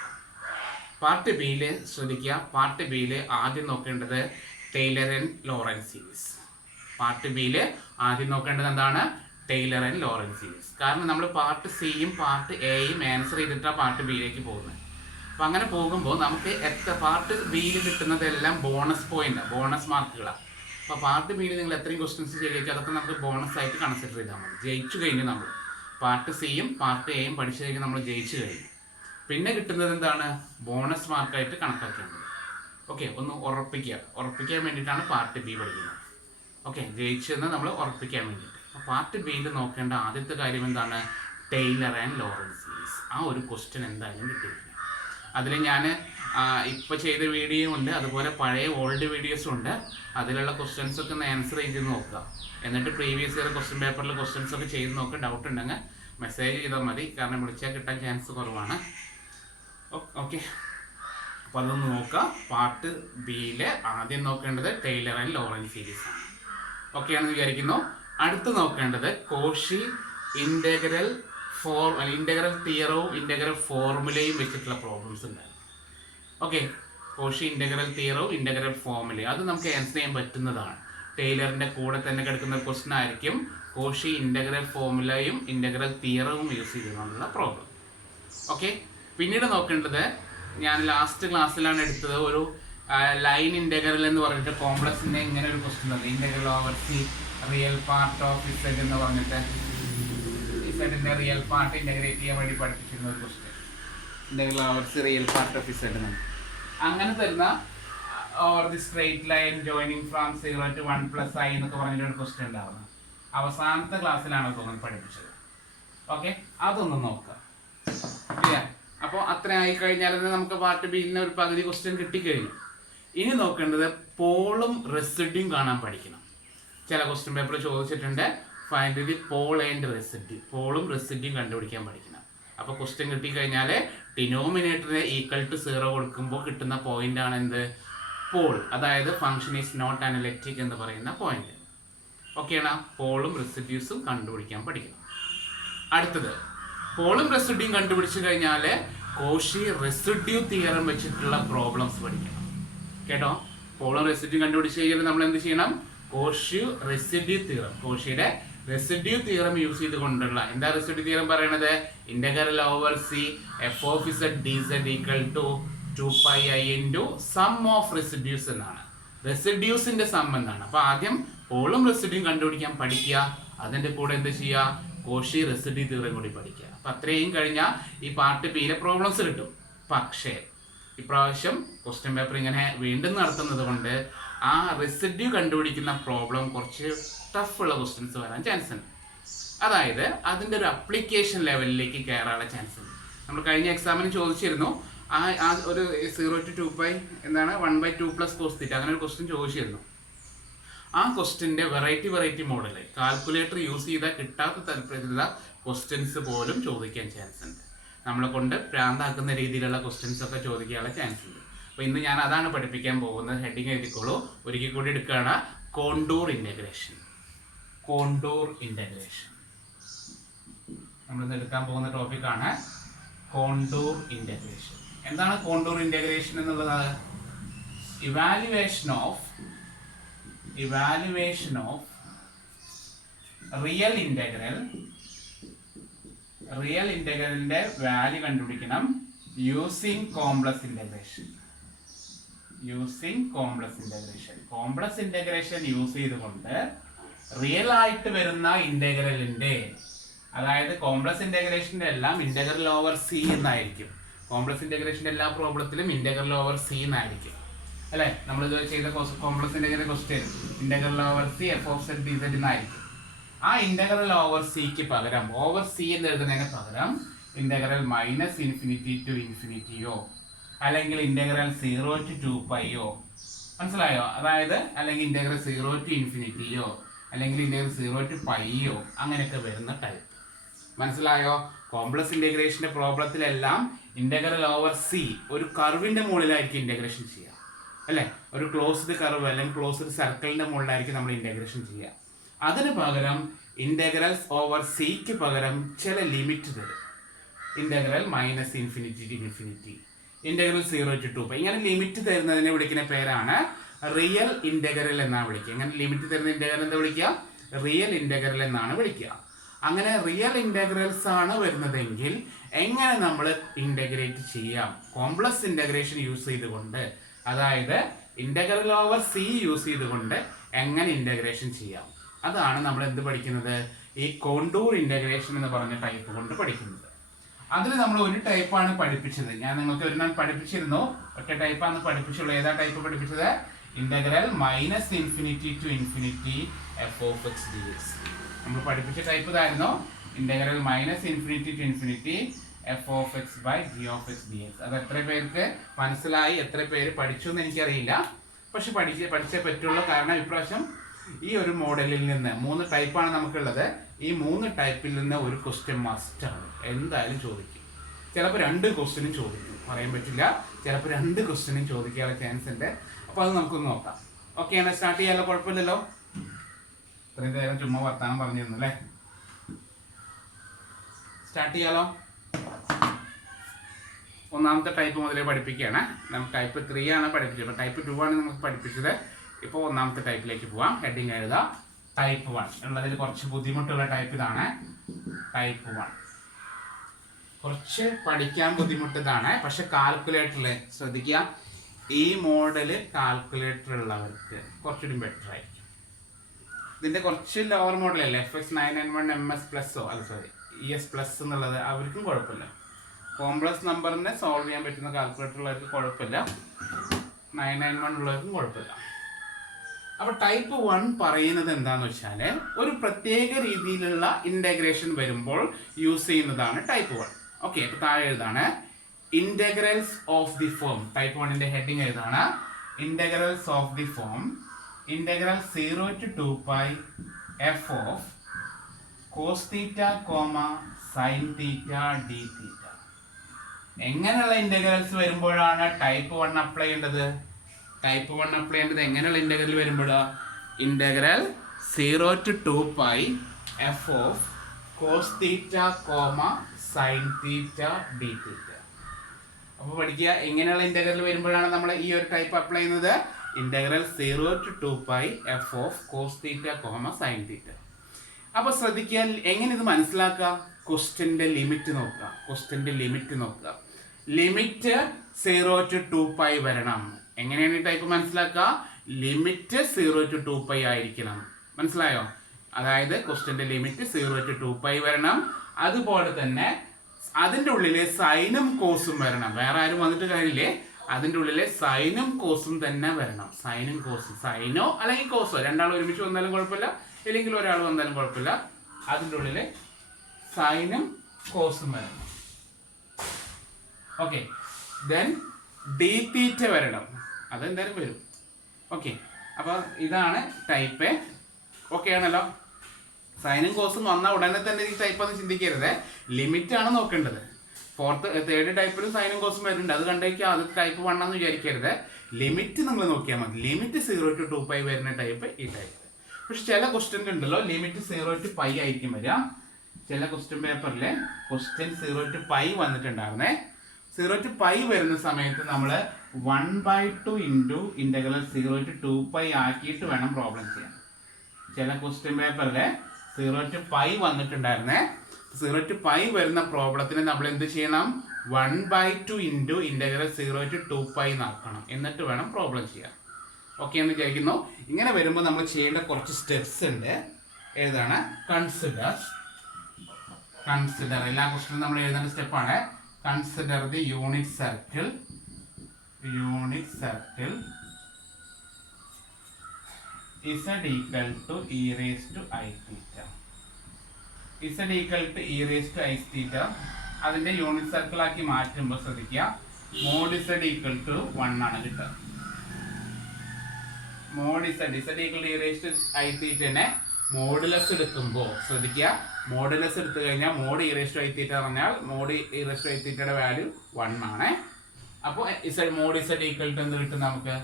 പാർട്ട് ബിയിൽ ശ്രദ്ധിക്കുക. പാർട്ട് ബിയിൽ ആദ്യം നോക്കേണ്ടത് Taylor and Lawrence series. Part ബിയിൽ ആദ്യം നോക്കേണ്ടത് എന്താണ്? Taylor and Lawrence series. കാരണം നമ്മൾ പാർട്ട് സിയും പാർട്ട് എയും ആൻസർ ചെയ്തിട്ടാണ് പാർട്ട് ബിയിലേക്ക് പോകുന്നത്. അപ്പം അങ്ങനെ പോകുമ്പോൾ നമുക്ക് പാർട്ട് ബിയിൽ കിട്ടുന്നതെല്ലാം ബോണസ് പോയിന്റ്, ബോണസ് മാർക്കുകളാണ്. അപ്പോൾ പാർട്ട് ബിയിൽ നിങ്ങൾ എത്രയും ക്വസ്റ്റ്യൻസ് ചെയ്തേക്കും അതൊക്കെ നമുക്ക് ബോണസ് ആയിട്ട് കൺസിഡർ ചെയ്താൽ മതി. ജയിച്ചു കഴിഞ്ഞു നമ്മൾ. പാർട്ട് സിയും പാർട്ട് എയും പഠിച്ചു കഴിഞ്ഞാൽ നമ്മൾ ജയിച്ചു കഴിഞ്ഞു. പിന്നെ കിട്ടുന്നത് എന്താണ്? ബോണസ് മാർക്കായിട്ട് കണക്കാക്കേണ്ടത്. ഓക്കെ, ഒന്ന് ഉറപ്പിക്കാൻ വേണ്ടിയിട്ടാണ് പാർട്ട് ബി പഠിക്കുന്നത്. ഓക്കെ, ജയിച്ചെന്ന് നമ്മൾ ഉറപ്പിക്കാൻ വേണ്ടിയിട്ട്. അപ്പോൾ പാർട്ട് ബിയിൽ നോക്കേണ്ട ആദ്യത്തെ കാര്യം എന്താണ്? Taylor and Lawrence series. ആ ഒരു ക്വസ്റ്റ്യൻ എന്തായാലും കിട്ടിയിട്ടില്ല. അതിൽ ഞാൻ ഇപ്പോൾ ചെയ്ത വീഡിയോ ഉണ്ട്, അതുപോലെ പഴയ ഓൾഡ് വീഡിയോസും ഉണ്ട്. അതിലുള്ള ക്വസ്റ്റ്യൻസൊക്കെ ഒന്ന് ആൻസർ ചെയ്ത് നോക്കുക. എന്നിട്ട് പ്രീവിയസ് ഇയർ ക്വസ്റ്റ്യൻ പേപ്പറിൽ ക്വസ്റ്റ്യൻസൊക്കെ ചെയ്ത് നോക്കുക. ഡൗട്ട് ഉണ്ടെങ്കിൽ മെസ്സേജ് ചെയ്താൽ മതി, കാരണം വിളിച്ചാൽ കിട്ടാൻ ചാൻസ് കുറവാണ്. ഓക്കെ, അപ്പോൾ അതൊന്ന് നോക്കാം. പാർട്ട് ബിയിൽ ആദ്യം നോക്കേണ്ടത് ടെയ്ലർ ആൻഡ് ലോറൻസ് സീരീസ് ആണ്. ഓക്കെ ആണെന്ന് വിചാരിക്കുന്നു. അടുത്ത് നോക്കേണ്ടത് കോഷി ഇൻ്റഗ്രൽ ഇൻ്റഗ്രൽ തിയറവും ഇൻ്റഗ്രൽ ഫോർമുലയും വെച്ചിട്ടുള്ള പ്രോബ്ലംസ് ഉണ്ടായിരുന്നു. ഓക്കെ, കോഷി ഇൻ്റഗ്രൽ തിയറവും ഇൻ്റഗ്രൽ ഫോർമുലയും അത് നമുക്ക് ആൻസർ ചെയ്യാൻ പറ്റുന്നതാണ്. ടെയ്ലറിൻ്റെ കൂടെ തന്നെ കിടക്കുന്ന ഒരു ക്വസ്റ്റൻ ആയിരിക്കും കോഷി ഇൻ്റഗ്രൽ ഫോർമുലയും ഇൻ്റഗ്രൽ തിയറവും യൂസ് ചെയ്തുകൊണ്ടുള്ള പ്രോബ്ലം. ഓക്കെ, പിന്നീട് നോക്കേണ്ടത് ഞാൻ ലാസ്റ്റ് ക്ലാസ്സിലാണ് എടുത്തത് ഒരു ലൈൻ ഇൻ്റഗ്രൽ എന്ന് പറഞ്ഞിട്ട് കോംപ്ലക്സിൻ്റെ ഇങ്ങനെ ഒരു ക്വസ്റ്റൻ ഉണ്ട്. Integral over C real part of Z എന്ന് പറഞ്ഞിട്ട് ഇസെഡിൻ്റെ റിയൽ പാർട്ട് ഇൻ്റഗ്രേറ്റ് ചെയ്യാൻ വേണ്ടി പഠിപ്പിച്ചിരുന്ന ഒരു question. Integral over C real part of Z എന്ന് അങ്ങനെ തരുന്ന or the straight line joining from 0 to 1 + i എന്നൊക്കെ പറഞ്ഞിട്ടൊരു ക്വസ്റ്റൻ ഉണ്ടാവുന്നത് അവസാനത്തെ ക്ലാസ്സിലാണ് തോന്നുന്നത് പഠിപ്പിച്ചത്. ഓക്കെ, അതൊന്ന് നോക്കാം. അപ്പോൾ അത്ര ആയിക്കഴിഞ്ഞാൽ നമുക്ക് പാർട്ട് ബിയിൽ ഒരു പകുതി ക്വസ്റ്റ്യൻ കിട്ടിക്കഴിഞ്ഞു. ഇനി നോക്കേണ്ടത് പോളും റെസിഡ്യൂം കാണാൻ പഠിക്കണം. ചില ക്വസ്റ്റ്യൻ പേപ്പർ ചോദിച്ചിട്ടുണ്ട് find the pole and residue. പോളും റെസിഡ്യൂം കണ്ടുപിടിക്കാൻ പഠിക്കണം. അപ്പോൾ ക്വസ്റ്റ്യൻ കിട്ടിക്കഴിഞ്ഞാൽ ഡിനോമിനേറ്ററിനെ =0 കൊടുക്കുമ്പോൾ കിട്ടുന്ന പോയിന്റ് ആണ് എന്ത്? പോൾ. അതായത് ഫംഗ്ഷൻ ഈസ് നോട്ട് അനലിറ്റിക് എന്ന് പറയുന്ന പോയിന്റ്. ഓക്കെയാണ്, പോളും റെസിഡ്യൂസും കണ്ടുപിടിക്കാൻ പഠിക്കണം. അടുത്തത് പോളും റെസിഡ്യൂം കണ്ടുപിടിച്ചു കഴിഞ്ഞാൽ കോഷി റെസിഡ്യൂ തിയറം വെച്ചിട്ടുള്ള പ്രോബ്ലംസ് പഠിക്കണം. കേട്ടോ, പോളും റെസിഡ്യൂം കണ്ടുപിടിച്ച് കഴിഞ്ഞാൽ നമ്മൾ എന്ത് ചെയ്യണം? കോഷി റെസിഡ്യൂ തിയറം, കോഷിയുടെ റെസിഡ്യൂ തിയറം യൂസ് ചെയ്തുകൊണ്ടുള്ള എന്താ റെസിഡ്യൂ തിയറം പറയണത്? Integral over C F of Z D Z = 2πi into sum of residues എന്നാണ്. റെസിഡ്യൂസിന്റെ സം എന്നാണ്. അപ്പോൾ ആദ്യം പോളും റെസിഡ്യൂം കണ്ടുപിടിക്കാൻ പഠിക്കുക. അതിൻ്റെ കൂടെ എന്ത് ചെയ്യുക? കോഷി റെസിഡ്യൂ തിയറം കൂടി പഠിക്കുക. അപ്പം അത്രയും കഴിഞ്ഞാൽ ഈ പാർട്ട് ബിയിലെ പ്രോബ്ലംസ് കിട്ടും. പക്ഷേ ഇപ്രാവശ്യം ക്വസ്റ്റ്യൻ പേപ്പർ ഇങ്ങനെ വീണ്ടും നടത്തുന്നത് കൊണ്ട് ആ റെസിഡ്യൂ കണ്ടുപിടിക്കുന്ന പ്രോബ്ലം കുറച്ച് ടഫുള്ള ക്വസ്റ്റ്യൻസ് വരാൻ ചാൻസ് ഉണ്ട്. അതായത് അതിൻ്റെ ഒരു അപ്ലിക്കേഷൻ ലെവലിലേക്ക് കയറാനുള്ള ചാൻസ് ഉണ്ട്. നമ്മൾ കഴിഞ്ഞ എക്സാമിന് ചോദിച്ചിരുന്നു ആ ഒരു 0 to 2π എന്താണ് 1/2 + cos θ അങ്ങനെ ഒരു ക്വസ്റ്റ്യൻ ചോദിച്ചിരുന്നു. ആ ക്വസ്റ്റ്യൻ്റെ വെറൈറ്റി മോഡൽ കാൽക്കുലേറ്റർ യൂസ് ചെയ്താൽ കിട്ടാത്ത താല്പര്യത്തിലുള്ള ക്വസ്റ്റ്യൻസ് പോലും ചോദിക്കാൻ ചാൻസ് ഉണ്ട്. നമ്മളെ കൊണ്ട് പ്രാന്താക്കുന്ന രീതിയിലുള്ള ക്വസ്റ്റ്യൻസ് ഒക്കെ ചോദിക്കാനുള്ള ചാൻസ് ഉണ്ട്. അപ്പോൾ ഇന്ന് ഞാൻ അതാണ് പഠിപ്പിക്കാൻ പോകുന്നത്. ഹെഡിങ് എഴുതിക്കോളൂ, ഒരിക്കൽ കൂടി എടുക്കുകയാണ്. Contour integration. കോണ്ടൂർ ഇൻ്റഗ്രേഷൻ നമ്മളിന്ന് എടുക്കാൻ പോകുന്ന ടോപ്പിക്കാണ് കോണ്ടൂർ ഇൻ്റഗ്രേഷൻ. എന്താണ് കോണ്ടൂർ ഇൻ്റഗ്രേഷൻ എന്നുള്ളത്? ഇവാലുവേഷൻ ഓഫ് റിയൽ ഇൻ്റഗ്രലിന്റെ വാല്യൂ കണ്ടുപിടിക്കണം using complex integration. Complex integration use ചെയ്തുകൊണ്ട് റിയൽ ആയിട്ട് വരുന്ന ഇൻ്റഗ്രലിന്റെ, അതായത് കോംപ്ലക്സ് ഇൻ്റഗ്രേഷൻ്റെ എല്ലാം ഇൻ്റഗ്രൽ ഓവർ സി എന്നായിരിക്കും. കോംപ്ലക്സ് ഇൻ്റഗ്രേഷൻ്റെ എല്ലാ പ്രോബ്ലത്തിലും ഇൻ്റഗ്രൽ ഓവർ സി എന്നായിരിക്കും അല്ലേ? നമ്മൾ ഇതുവരെ ചെയ്ത complex integral question integral over C F of z D z എന്നായിരിക്കും. ആ ഇൻ്റഗ്രൽ ഓവർ സിക്ക് പകരം ഓവർ സി എന്ന് എഴുതുന്നതിന് പകരം ഇൻ്റഗ്രൽ -∞ to ∞ അല്ലെങ്കിൽ ഇൻ്റഗ്രൽ 0 to 2π മനസ്സിലായോ? അതായത് അല്ലെങ്കിൽ ഇൻ്റഗ്രൽ 0 to ∞ അല്ലെങ്കിൽ ഇൻ്റഗ്രൽ 0 to π അങ്ങനെയൊക്കെ വരുന്ന ടൈപ്പ്. മനസ്സിലായോ? കോംപ്ലക്സ് ഇൻ്റഗ്രേഷൻ്റെ പ്രോബ്ലത്തിലെല്ലാം ഇൻ്റഗ്രൽ ഓവർ സി ഒരു കർവിൻ്റെ മുകളിലായിരിക്കും ഇൻ്റഗ്രേഷൻ ചെയ്യുക അല്ലേ? ഒരു ക്ലോസ്ഡ് കർവ് അല്ലെങ്കിൽ ക്ലോസ്ഡ് സർക്കിളിൻ്റെ മുകളിലായിരിക്കും നമ്മൾ ഇൻ്റഗ്രേഷൻ ചെയ്യുക. അതിന് പകരം ഇൻ്റഗ്രൽസ് ഓവർ സിക്ക് പകരം ചില ലിമിറ്റ് തരും. ഇൻ്റഗ്രൽ -∞ to ∞, ഇൻ്റഗ്രൽ 0 to 2π ഇങ്ങനെ ലിമിറ്റ് തരുന്നതിനെ വിളിക്കുന്ന പേരാണ് റിയൽ ഇൻ്റഗ്രൽ എന്നാണ് വിളിക്കുക. ഇങ്ങനെ ലിമിറ്റ് തരുന്ന ഇൻ്റഗ്രൽ എന്താ വിളിക്കുക? റിയൽ ഇൻ്റഗ്രൽ എന്നാണ് വിളിക്കുക. അങ്ങനെ റിയൽ ഇൻ്റഗ്രൽസ് ആണ് വരുന്നതെങ്കിൽ എങ്ങനെ നമ്മൾ ഇൻ്റഗ്രേറ്റ് ചെയ്യാം? കോംപ്ലക്സ് ഇൻ്റഗ്രേഷൻ യൂസ് ചെയ്തുകൊണ്ട്, അതായത് ഇൻ്റഗ്രൽ ഓവർ സി യൂസ് ചെയ്തുകൊണ്ട് എങ്ങനെ ഇൻ്റഗ്രേഷൻ ചെയ്യാം? അതാണ് നമ്മൾ എന്ത് പഠിക്കുന്നത്? ഈ കോണ്ടൂർ ഇൻ്റഗ്രേഷൻ എന്ന് പറഞ്ഞ ടൈപ്പ് കൊണ്ട് പഠിക്കുന്നത്. അതിൽ നമ്മൾ ഒരു ടൈപ്പാണ് പഠിപ്പിച്ചത്. ഞാൻ നിങ്ങൾക്ക് ഒരു നാൾ പഠിപ്പിച്ചിരുന്നു, ഒറ്റ ടൈപ്പാണ് പഠിപ്പിച്ചുള്ളൂ. ഏതാ ടൈപ്പ് പഠിപ്പിച്ചത്? Integral -∞ to ∞ f of x dx. നമ്മൾ പഠിപ്പിച്ച ടൈപ്പ് ഇതായിരുന്നു. Integral -∞ to ∞ f of x by g of x dx. അത് എത്ര പേർക്ക് മനസ്സിലായി, എത്ര പേര് പഠിച്ചു എന്ന് എനിക്കറിയില്ല. പക്ഷെ പഠിച്ചേ പറ്റുള്ളൂ. കാരണം ഇപ്രാവശ്യം ഈ ഒരു മോഡലിൽ നിന്ന് 3 ടൈപ്പാണ് നമുക്കുള്ളത്. ഈ 3 ടൈപ്പിൽ നിന്ന് ഒരു ക്വസ്റ്റ്യൻ മസ്റ്റാണ്, എന്തായാലും ചോദിക്കും. ചിലപ്പോൾ 2 ക്വസ്റ്റ്യനും ചോദിക്കും, പറയാൻ പറ്റില്ല. ചിലപ്പോൾ 2 ക്വസ്റ്റ്യനും ചോദിക്കാനുള്ള ചാൻസ് ഉണ്ട്. അപ്പോൾ അത് നമുക്കൊന്ന് നോക്കാം. ഓക്കെ ആണ്, സ്റ്റാർട്ട് ചെയ്യാമല്ലോ, കുഴപ്പമില്ലല്ലോ. ഇത്രയും നേരം ചുമ്മാ വർത്താനം പറഞ്ഞിരുന്നു അല്ലേ. സ്റ്റാർട്ട് ചെയ്യാലോ. ഒന്നാമത്തെ ടൈപ്പ് മുതലേ പഠിപ്പിക്കുകയാണ്. നമുക്ക് ടൈപ്പ് 3 ആണ് പഠിപ്പിച്ചത്. അപ്പോൾ ടൈപ്പ് 2 ആണ് നമുക്ക് പഠിപ്പിച്ചത്. ഇപ്പോൾ ഒന്നാമത്തെ ടൈപ്പിലേക്ക് പോവാം. ഹെഡിങ് എഴുതാം, ടൈപ്പ് 1. ഉള്ളതിൽ കുറച്ച് ബുദ്ധിമുട്ടുള്ള ടൈപ്പ് ഇതാണ്, ടൈപ്പ് 1. കുറച്ച് പഠിക്കാൻ ബുദ്ധിമുട്ടതാണ്, പക്ഷെ കാൽക്കുലേറ്ററിൽ ശ്രദ്ധിക്കുക. ഈ മോഡല് കാൽക്കുലേറ്റർ ഉള്ളവർക്ക് കുറച്ചുകൂടി ബെറ്റർ ആയിരിക്കും. ഇതിൻ്റെ കുറച്ച് ലോവർ മോഡലല്ലേ, FX 991 MS പ്ലസ്സോ അല്ല സോറി ES പ്ലസ് എന്നുള്ളത്, അവർക്കും കുഴപ്പമില്ല. കോംപ്ലക്സ് നമ്പറിനെ സോൾവ് ചെയ്യാൻ പറ്റുന്ന കാൽക്കുലേറ്റർ ഉള്ളവർക്ക് കുഴപ്പമില്ല, 991 ഉള്ളവർക്കും കുഴപ്പമില്ല. അപ്പോൾ ടൈപ്പ് 1 പറയുന്നത് എന്താണെന്ന് വെച്ചാൽ ഒരു പ്രത്യേക രീതിയിലുള്ള ഇൻ്റഗ്രേഷൻ വരുമ്പോൾ യൂസ് ചെയ്യുന്നതാണ് ടൈപ്പ് 1. ഓക്കെ, അപ്പോൾ താഴെ എഴുതാണ് integrals of the form. Type 1ൻ്റെ ഹെഡിങ് എഴുതാണ് integrals of the form integral 0 to 2π f of cos θ, sin θ d θ. എങ്ങനെയുള്ള ഇൻ്റഗ്രൽസ് വരുമ്പോഴാണ് ടൈപ്പ് 1 അപ്ലൈ ചെയ്യേണ്ടത്? ടൈപ്പ് 1 അപ്ലൈ ചെയ്യേണ്ടത് എങ്ങനെയുള്ള ഇൻ്റഗ്രൽ വരുമ്പോഴാണ്? Integral 0 to 2π f of cos θ, sin θ d θ. അപ്പോൾ പഠിക്കുക, എങ്ങനെയുള്ള ഇൻ്റഗ്രൽ വരുമ്പോഴാണ് നമ്മൾ ഈ ഒരു ടൈപ്പ് അപ്ലൈ ചെയ്യുന്നത്? Integral 0 to 2π f of cos θ, sin θ. അപ്പോൾ ശ്രദ്ധിക്കുക, എങ്ങനെ ഇത് മനസ്സിലാക്കുക? ക്വസ്റ്റ്യൻ്റെ ലിമിറ്റ് നോക്കുക. ക്വസ്റ്റ്യൻ്റെ ലിമിറ്റ് നോക്കുക. ലിമിറ്റ് 0 to 2π വരണം. എങ്ങനെയാണ് ഈ ടൈപ്പ് മനസ്സിലാക്കുക? ലിമിറ്റ് 0 to 2π ആയിരിക്കണം. മനസ്സിലായോ? അതായത് ക്വസ്റ്റ്യൻ്റെ ലിമിറ്റ് 0 to 2π വരണം. അതുപോലെ തന്നെ അതിൻ്റെ ഉള്ളിൽ സൈനും കോസും വരണം. വേറെ ആരും വന്നിട്ട് കാര്യമില്ലേ, അതിൻ്റെ ഉള്ളിൽ സൈനും കോസും തന്നെ വരണം. സൈനും കോസും, സൈനോ അല്ലെങ്കിൽ കോസോ, രണ്ടാൾ ഒരുമിച്ച് വന്നാലും കുഴപ്പമില്ല, ഇല്ലെങ്കിൽ ഒരാൾ വന്നാലും കുഴപ്പമില്ല. അതിൻ്റെ ഉള്ളിൽ സൈനും കോസും വരണം. ഓക്കെ, ദെൻ ഡി തീറ്റ വരണം. അതെന്തായാലും വരും. ഓക്കെ, അപ്പോൾ ഇതാണ് ടൈപ്പ്. ഓക്കെ ആണല്ലോ. സൈനും കോസും വന്നാൽ ഉടനെ തന്നെ ഈ ടൈപ്പ് ഒന്ന് ചിന്തിക്കരുത്, ലിമിറ്റാണ് നോക്കേണ്ടത്. തേർഡ് ടൈപ്പിലും സൈനും കോസും വരുന്നുണ്ട്, അത് കണ്ടേക്കും അത് ടൈപ്പ് 1 ആണെന്ന് വിചാരിക്കരുത്. ലിമിറ്റ് നിങ്ങൾ നോക്കിയാൽ മതി. ലിമിറ്റ് 0 to 2π വരുന്ന ടൈപ്പ് ഈ ടൈപ്പ്. പക്ഷെ ചില ക്വസ്റ്റ്യൻ ഉണ്ടല്ലോ ലിമിറ്റ് 0 to π ആയിരിക്കും വരിക. ചില ക്വസ്റ്റ്യൻ പേപ്പറിൽ ക്വസ്റ്റ്യൻ 0 to π വന്നിട്ടുണ്ടായിരുന്നേ. 0 to π വരുന്ന സമയത്ത് നമ്മൾ 1/2 ഇൻറ്റു ഇൻ്റഗ്രൽ 0 to 2π ആക്കിയിട്ട് വേണം പ്രോബ്ലം ചെയ്യാൻ. ചില ക്വസ്റ്റ്യൻ പേപ്പറിൽ 0 to π വന്നിട്ടുണ്ടായിരുന്നേ. 0 to π വരുന്ന പ്രോബ്ലത്തിന് നമ്മൾ എന്ത് ചെയ്യണം? 1/2 ഇൻറ്റു ഇൻ്റഗ്രൽ 0 to 2π എന്നാക്കണം, എന്നിട്ട് വേണം പ്രോബ്ലം ചെയ്യാൻ. ഓക്കെ എന്ന് വിചാരിക്കുന്നു. ഇങ്ങനെ വരുമ്പോൾ നമ്മൾ ചെയ്യേണ്ട കുറച്ച് സ്റ്റെപ്സ് ഉണ്ട്. ഏതാണ്? കൺസിഡർ. എല്ലാ ക്വസ്റ്റ്യനും നമ്മൾ എഴുതേണ്ട സ്റ്റെപ്പാണ്. Consider the unit circle. Z equal to e raised to I theta. Z equal to e raised to I theta. അതിൻ്റെ യൂണിറ്റ് സർക്കിൾ ആക്കി മാറ്റുമ്പോൾ ശ്രദ്ധിക്കുക, മോഡ് Z equal to 1 ആണ് കിട്ടുക. Mod Z equal to e raised to I theta നെ modulus എടുക്കുമ്പോൾ ശ്രദ്ധിക്കുക, modulus എടുത്തു കഴിഞ്ഞാൽ mod e raised to I theta പറഞ്ഞാൽ mod e raised to I theta യുടെ വാല്യൂ 1 ആണ്. അപ്പോൾ മോഡ് Z equal to എന്ത് കിട്ടും? നമുക്ക്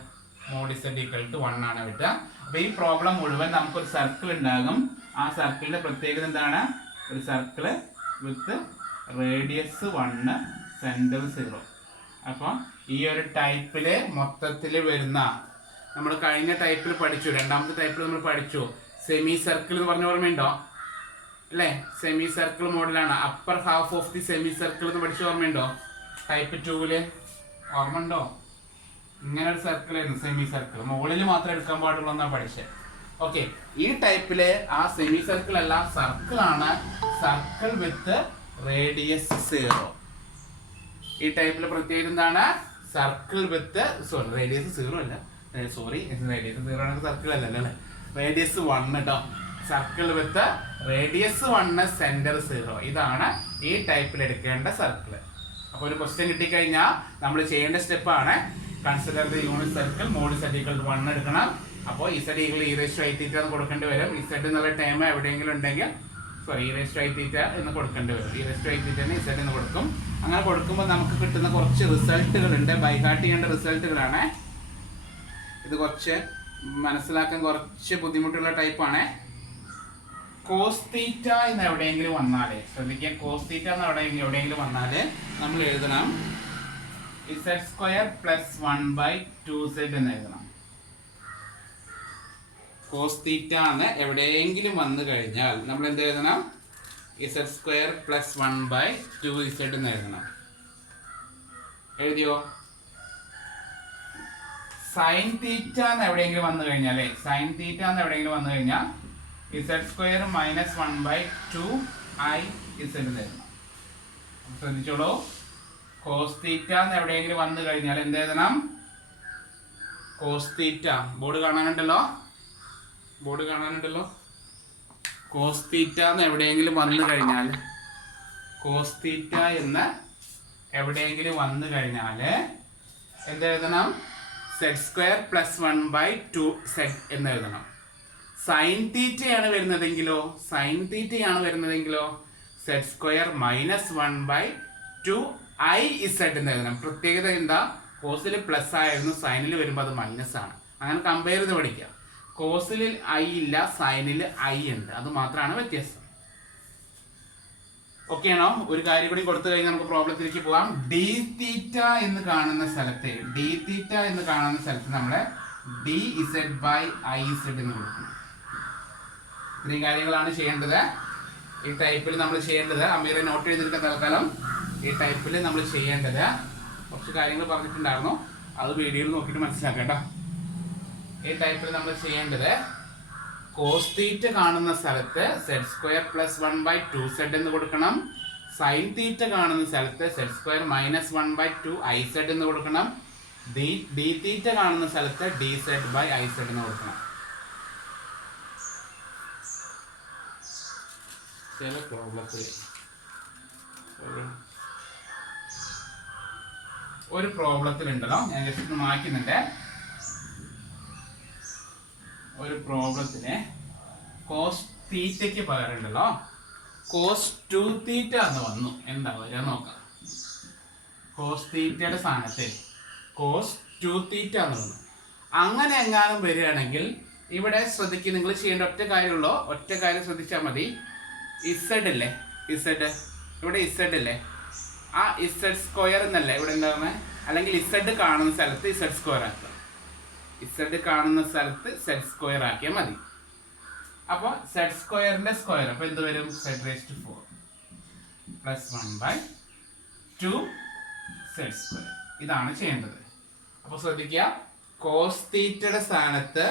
മോഡ് Z equal to 1 ആണ് കിട്ടുക. അപ്പോൾ ഈ പ്രോബ്ലം മുഴുവൻ നമുക്കൊരു സർക്കിൾ ഉണ്ടാകും. ആ സർക്കിളിൻ്റെ പ്രത്യേകത എന്താണ്? ഒരു സർക്കിള് വിത്ത് റേഡിയസ് 1, സെൻറ്റർ 0. അപ്പോൾ ഈ ഒരു ടൈപ്പിൽ മൊത്തത്തിൽ വരുന്ന, നമ്മൾ കഴിഞ്ഞ ടൈപ്പിൽ പഠിച്ചു, രണ്ടാമത്തെ ടൈപ്പിൽ നമ്മൾ പഠിച്ചു സെമി സർക്കിൾ എന്ന് പറഞ്ഞ ഓർമ്മയുണ്ടോ? അല്ലേ? സെമി സർക്കിൾ മോഡലാണ്. Upper half of the semi circle എന്ന് പഠിച്ച ഓർമ്മയുണ്ടോ? ടൈപ്പ് 2 ഓർമ്മ ഉണ്ടോ? ഇങ്ങനെ ഒരു സർക്കിൾ ആയിരുന്നു സെമി സർക്കിൾ, മുകളിൽ മാത്രമേ എടുക്കാൻ പാടുള്ളൂ എന്നാണ് പഠിച്ചത്. ഓക്കെ, ഈ ടൈപ്പില് ആ സെമി സർക്കിൾ അല്ല, സർക്കിളാണ്. Circle with radius 0. ഈ ടൈപ്പിലെ പ്രത്യേകത എന്താണ്? സർക്കിൾ വിത്ത് റേഡിയസ് 0 അല്ല, റേഡിയസ് 0 ആണെങ്കിൽ സർക്കിൾ അല്ലല്ലോ അല്ലേ, റേഡിയസ് 1 കേട്ടോ. Circle with radius 1, centre 0. ഇതാണ് ഈ ടൈപ്പിൽ എടുക്കേണ്ട സർക്കിൾ. അപ്പോൾ ഒരു ക്വസ്റ്റ്യൻ കിട്ടിക്കഴിഞ്ഞാൽ നമ്മൾ ചെയ്യേണ്ട സ്റ്റെപ്പാണ് consider the unit circle, mod Z equal to 1 എടുക്കണം. അപ്പോൾ Z equal e raise to i theta എന്ന് കൊടുക്കേണ്ടി വരും. ഇസഡ് എന്നുള്ള ടൈം എവിടെയെങ്കിലും ഉണ്ടെങ്കിൽ sorry e raise to i theta എന്ന് കൊടുക്കേണ്ടി വരും. E raise to i theta Z എന്ന് കൊടുക്കും. അങ്ങനെ കൊടുക്കുമ്പോൾ നമുക്ക് കിട്ടുന്ന കുറച്ച് റിസൾട്ടുകളുണ്ട്. ബൈഹാർട്ട് ചെയ്യേണ്ട റിസൾട്ടുകളാണ് ഇത്. കുറച്ച് മനസ്സിലാക്കാൻ കുറച്ച് ബുദ്ധിമുട്ടുള്ള ടൈപ്പാണ്. കോസ് തീറ്റ എന്ന് എവിടെയെങ്കിലും വന്നാൽ ശ്രദ്ധിക്കുക, കോസ് തീറ്റ എന്ന് എവിടെയെങ്കിലും വന്നാൽ നമ്മൾ എഴുതണം ഇസഡ് സ്ക്വയർ പ്ലസ് 1/2z എന്ന് എഴുതണം. കോസ് തീറ്റ എന്ന് എവിടെയെങ്കിലും വന്നു കഴിഞ്ഞാൽ നമ്മൾ എന്ത് എഴുതണം? ഇസഡ് സ്ക്വയർ പ്ലസ് 1/2z എന്ന് എഴുതണം. എഴുതിയോ? സൈൻ തീറ്റ എന്ന് എവിടെയെങ്കിലും വന്നു കഴിഞ്ഞാൽ സൈൻ തീറ്റ എന്ന് എവിടെയെങ്കിലും വന്നു കഴിഞ്ഞാൽ ഇസഡ് സ്ക്വയർ മൈനസ് 1/2iz എന്ന് എഴുതണം. ശ്രദ്ധിച്ചോളൂ, കോസ് തീറ്റ എന്ന് എവിടെയെങ്കിലും വന്നു കഴിഞ്ഞാൽ എന്ത് എഴുതണം? Cos theta. ബോർഡ് കാണാനുണ്ടല്ലോ? കോസ് തീറ്റ എന്ന് എവിടെയെങ്കിലും വന്നു കഴിഞ്ഞാൽ കോസ് തീറ്റ എന്ന് എവിടെയെങ്കിലും വന്നു കഴിഞ്ഞാൽ എന്ത് എഴുതണം? സെഡ് സ്ക്വയർ പ്ലസ് 1/2z എന്ന് എഴുതണം. സൈൻ തീറ്റയാണ് വരുന്നതെങ്കിലോ സെഡ് സ്ക്വയർ മൈനസ് 1/2iz എന്ന് എഴുതണം. പ്രത്യേകത എന്താ? കോസിൽ പ്ലസ് ആയിരുന്നു, സൈനിൽ വരുമ്പോൾ അത് മൈനസ് ആണ്. അങ്ങനെ കമ്പയർ ചെയ്ത് പഠിക്കാം. കോസിൽ ഐ ഇല്ല, സൈനിൽ ഐ ഉണ്ട്. അത് മാത്രമാണ് വ്യത്യാസം. ഓക്കെ ആണോ? ഒരു കാര്യം കൂടി കൊടുത്തു കഴിഞ്ഞാൽ നമുക്ക് പ്രോബ്ലത്തിലേക്ക് പോകാം. ഡി തീറ്റ എന്ന് കാണുന്ന സ്ഥലത്ത് നമ്മളെ dz by iz എന്ന് കൊടുക്കും. ഇത്രയും കാര്യങ്ങളാണ് ചെയ്യേണ്ടത്. ഈ ടൈപ്പിൽ നമ്മൾ ചെയ്യേണ്ടത്, അമീറെ നോട്ട് ചെയ്തിരിക്കുന്ന തൽക്കാലം ഈ ടൈപ്പിൽ നമ്മൾ ചെയ്യേണ്ടത് കുറച്ച് കാര്യങ്ങൾ പറഞ്ഞിട്ടുണ്ടായിരുന്നു, അത് വീഡിയോയിൽ നോക്കിയിട്ട് മനസ്സിലാക്കാം കേട്ടോ. ഈ ടൈപ്പിൽ നമ്മൾ ചെയ്യേണ്ടത് കോസ് തീറ്റ കാണുന്ന സ്ഥലത്ത് സെഡ് സ്ക്വയർ പ്ലസ് 1/2z എന്ന് കൊടുക്കണം. സൈൻ തീറ്റ കാണുന്ന സ്ഥലത്ത് സെഡ് സ്ക്വയർ മൈനസ് 1/2iz എന്ന് കൊടുക്കണം. ഡി തീറ്റ കാണുന്ന സ്ഥലത്ത് dz by iz എന്ന് കൊടുക്കണം. ചില ഒരു പ്രോബ്ലത്തിലുണ്ടല്ലോ, ഞാൻ ജസ്റ്റ് മാറ്റുന്നുണ്ട്. ഒരു പ്രോബ്ലത്തിന് കോസ് തീറ്റയ്ക്ക് പകരമുണ്ടല്ലോ കോസ് 2 തീറ്റ എന്ന് വന്നു. എന്താ വരിക നോക്കാം. കോസ് തീറ്റയുടെ സ്ഥാനത്ത് കോസ് 2 തീറ്റ എന്ന് വന്നു. അങ്ങനെ എങ്ങാനും വരികയാണെങ്കിൽ ഇവിടെ ശ്രദ്ധിക്കുക, നിങ്ങൾ ചെയ്യേണ്ട ഒറ്റ കാര്യം ശ്രദ്ധിച്ചാൽ മതി. ഇസഡ് ഇല്ലേ, ഇവിടെ ഇസഡ് ഇല്ലേ, ആ ഇസഡ് സ്ക്വയർ എന്നല്ലേ ഇവിടെ എന്താകുന്നത്? അല്ലെങ്കിൽ ഇസഡ് കാണുന്ന സ്ഥലത്ത് ഇസഡ് സ്ക്വയർ ആക്കുക. ഇസഡ് കാണുന്ന സ്ഥലത്ത് സെഡ് സ്ക്വയർ ആക്കിയാൽ മതി. അപ്പോൾ സെഡ് സ്ക്വയറിന്റെ സ്ക്വയർ അപ്പോൾ എന്ത് വരും? Z raise to 4 plus 1/2z square. ഇതാണ് ചെയ്യേണ്ടത്. അപ്പോൾ ശ്രദ്ധിക്കുക, കോസ് തീറ്റയുടെ സ്ഥാനത്ത്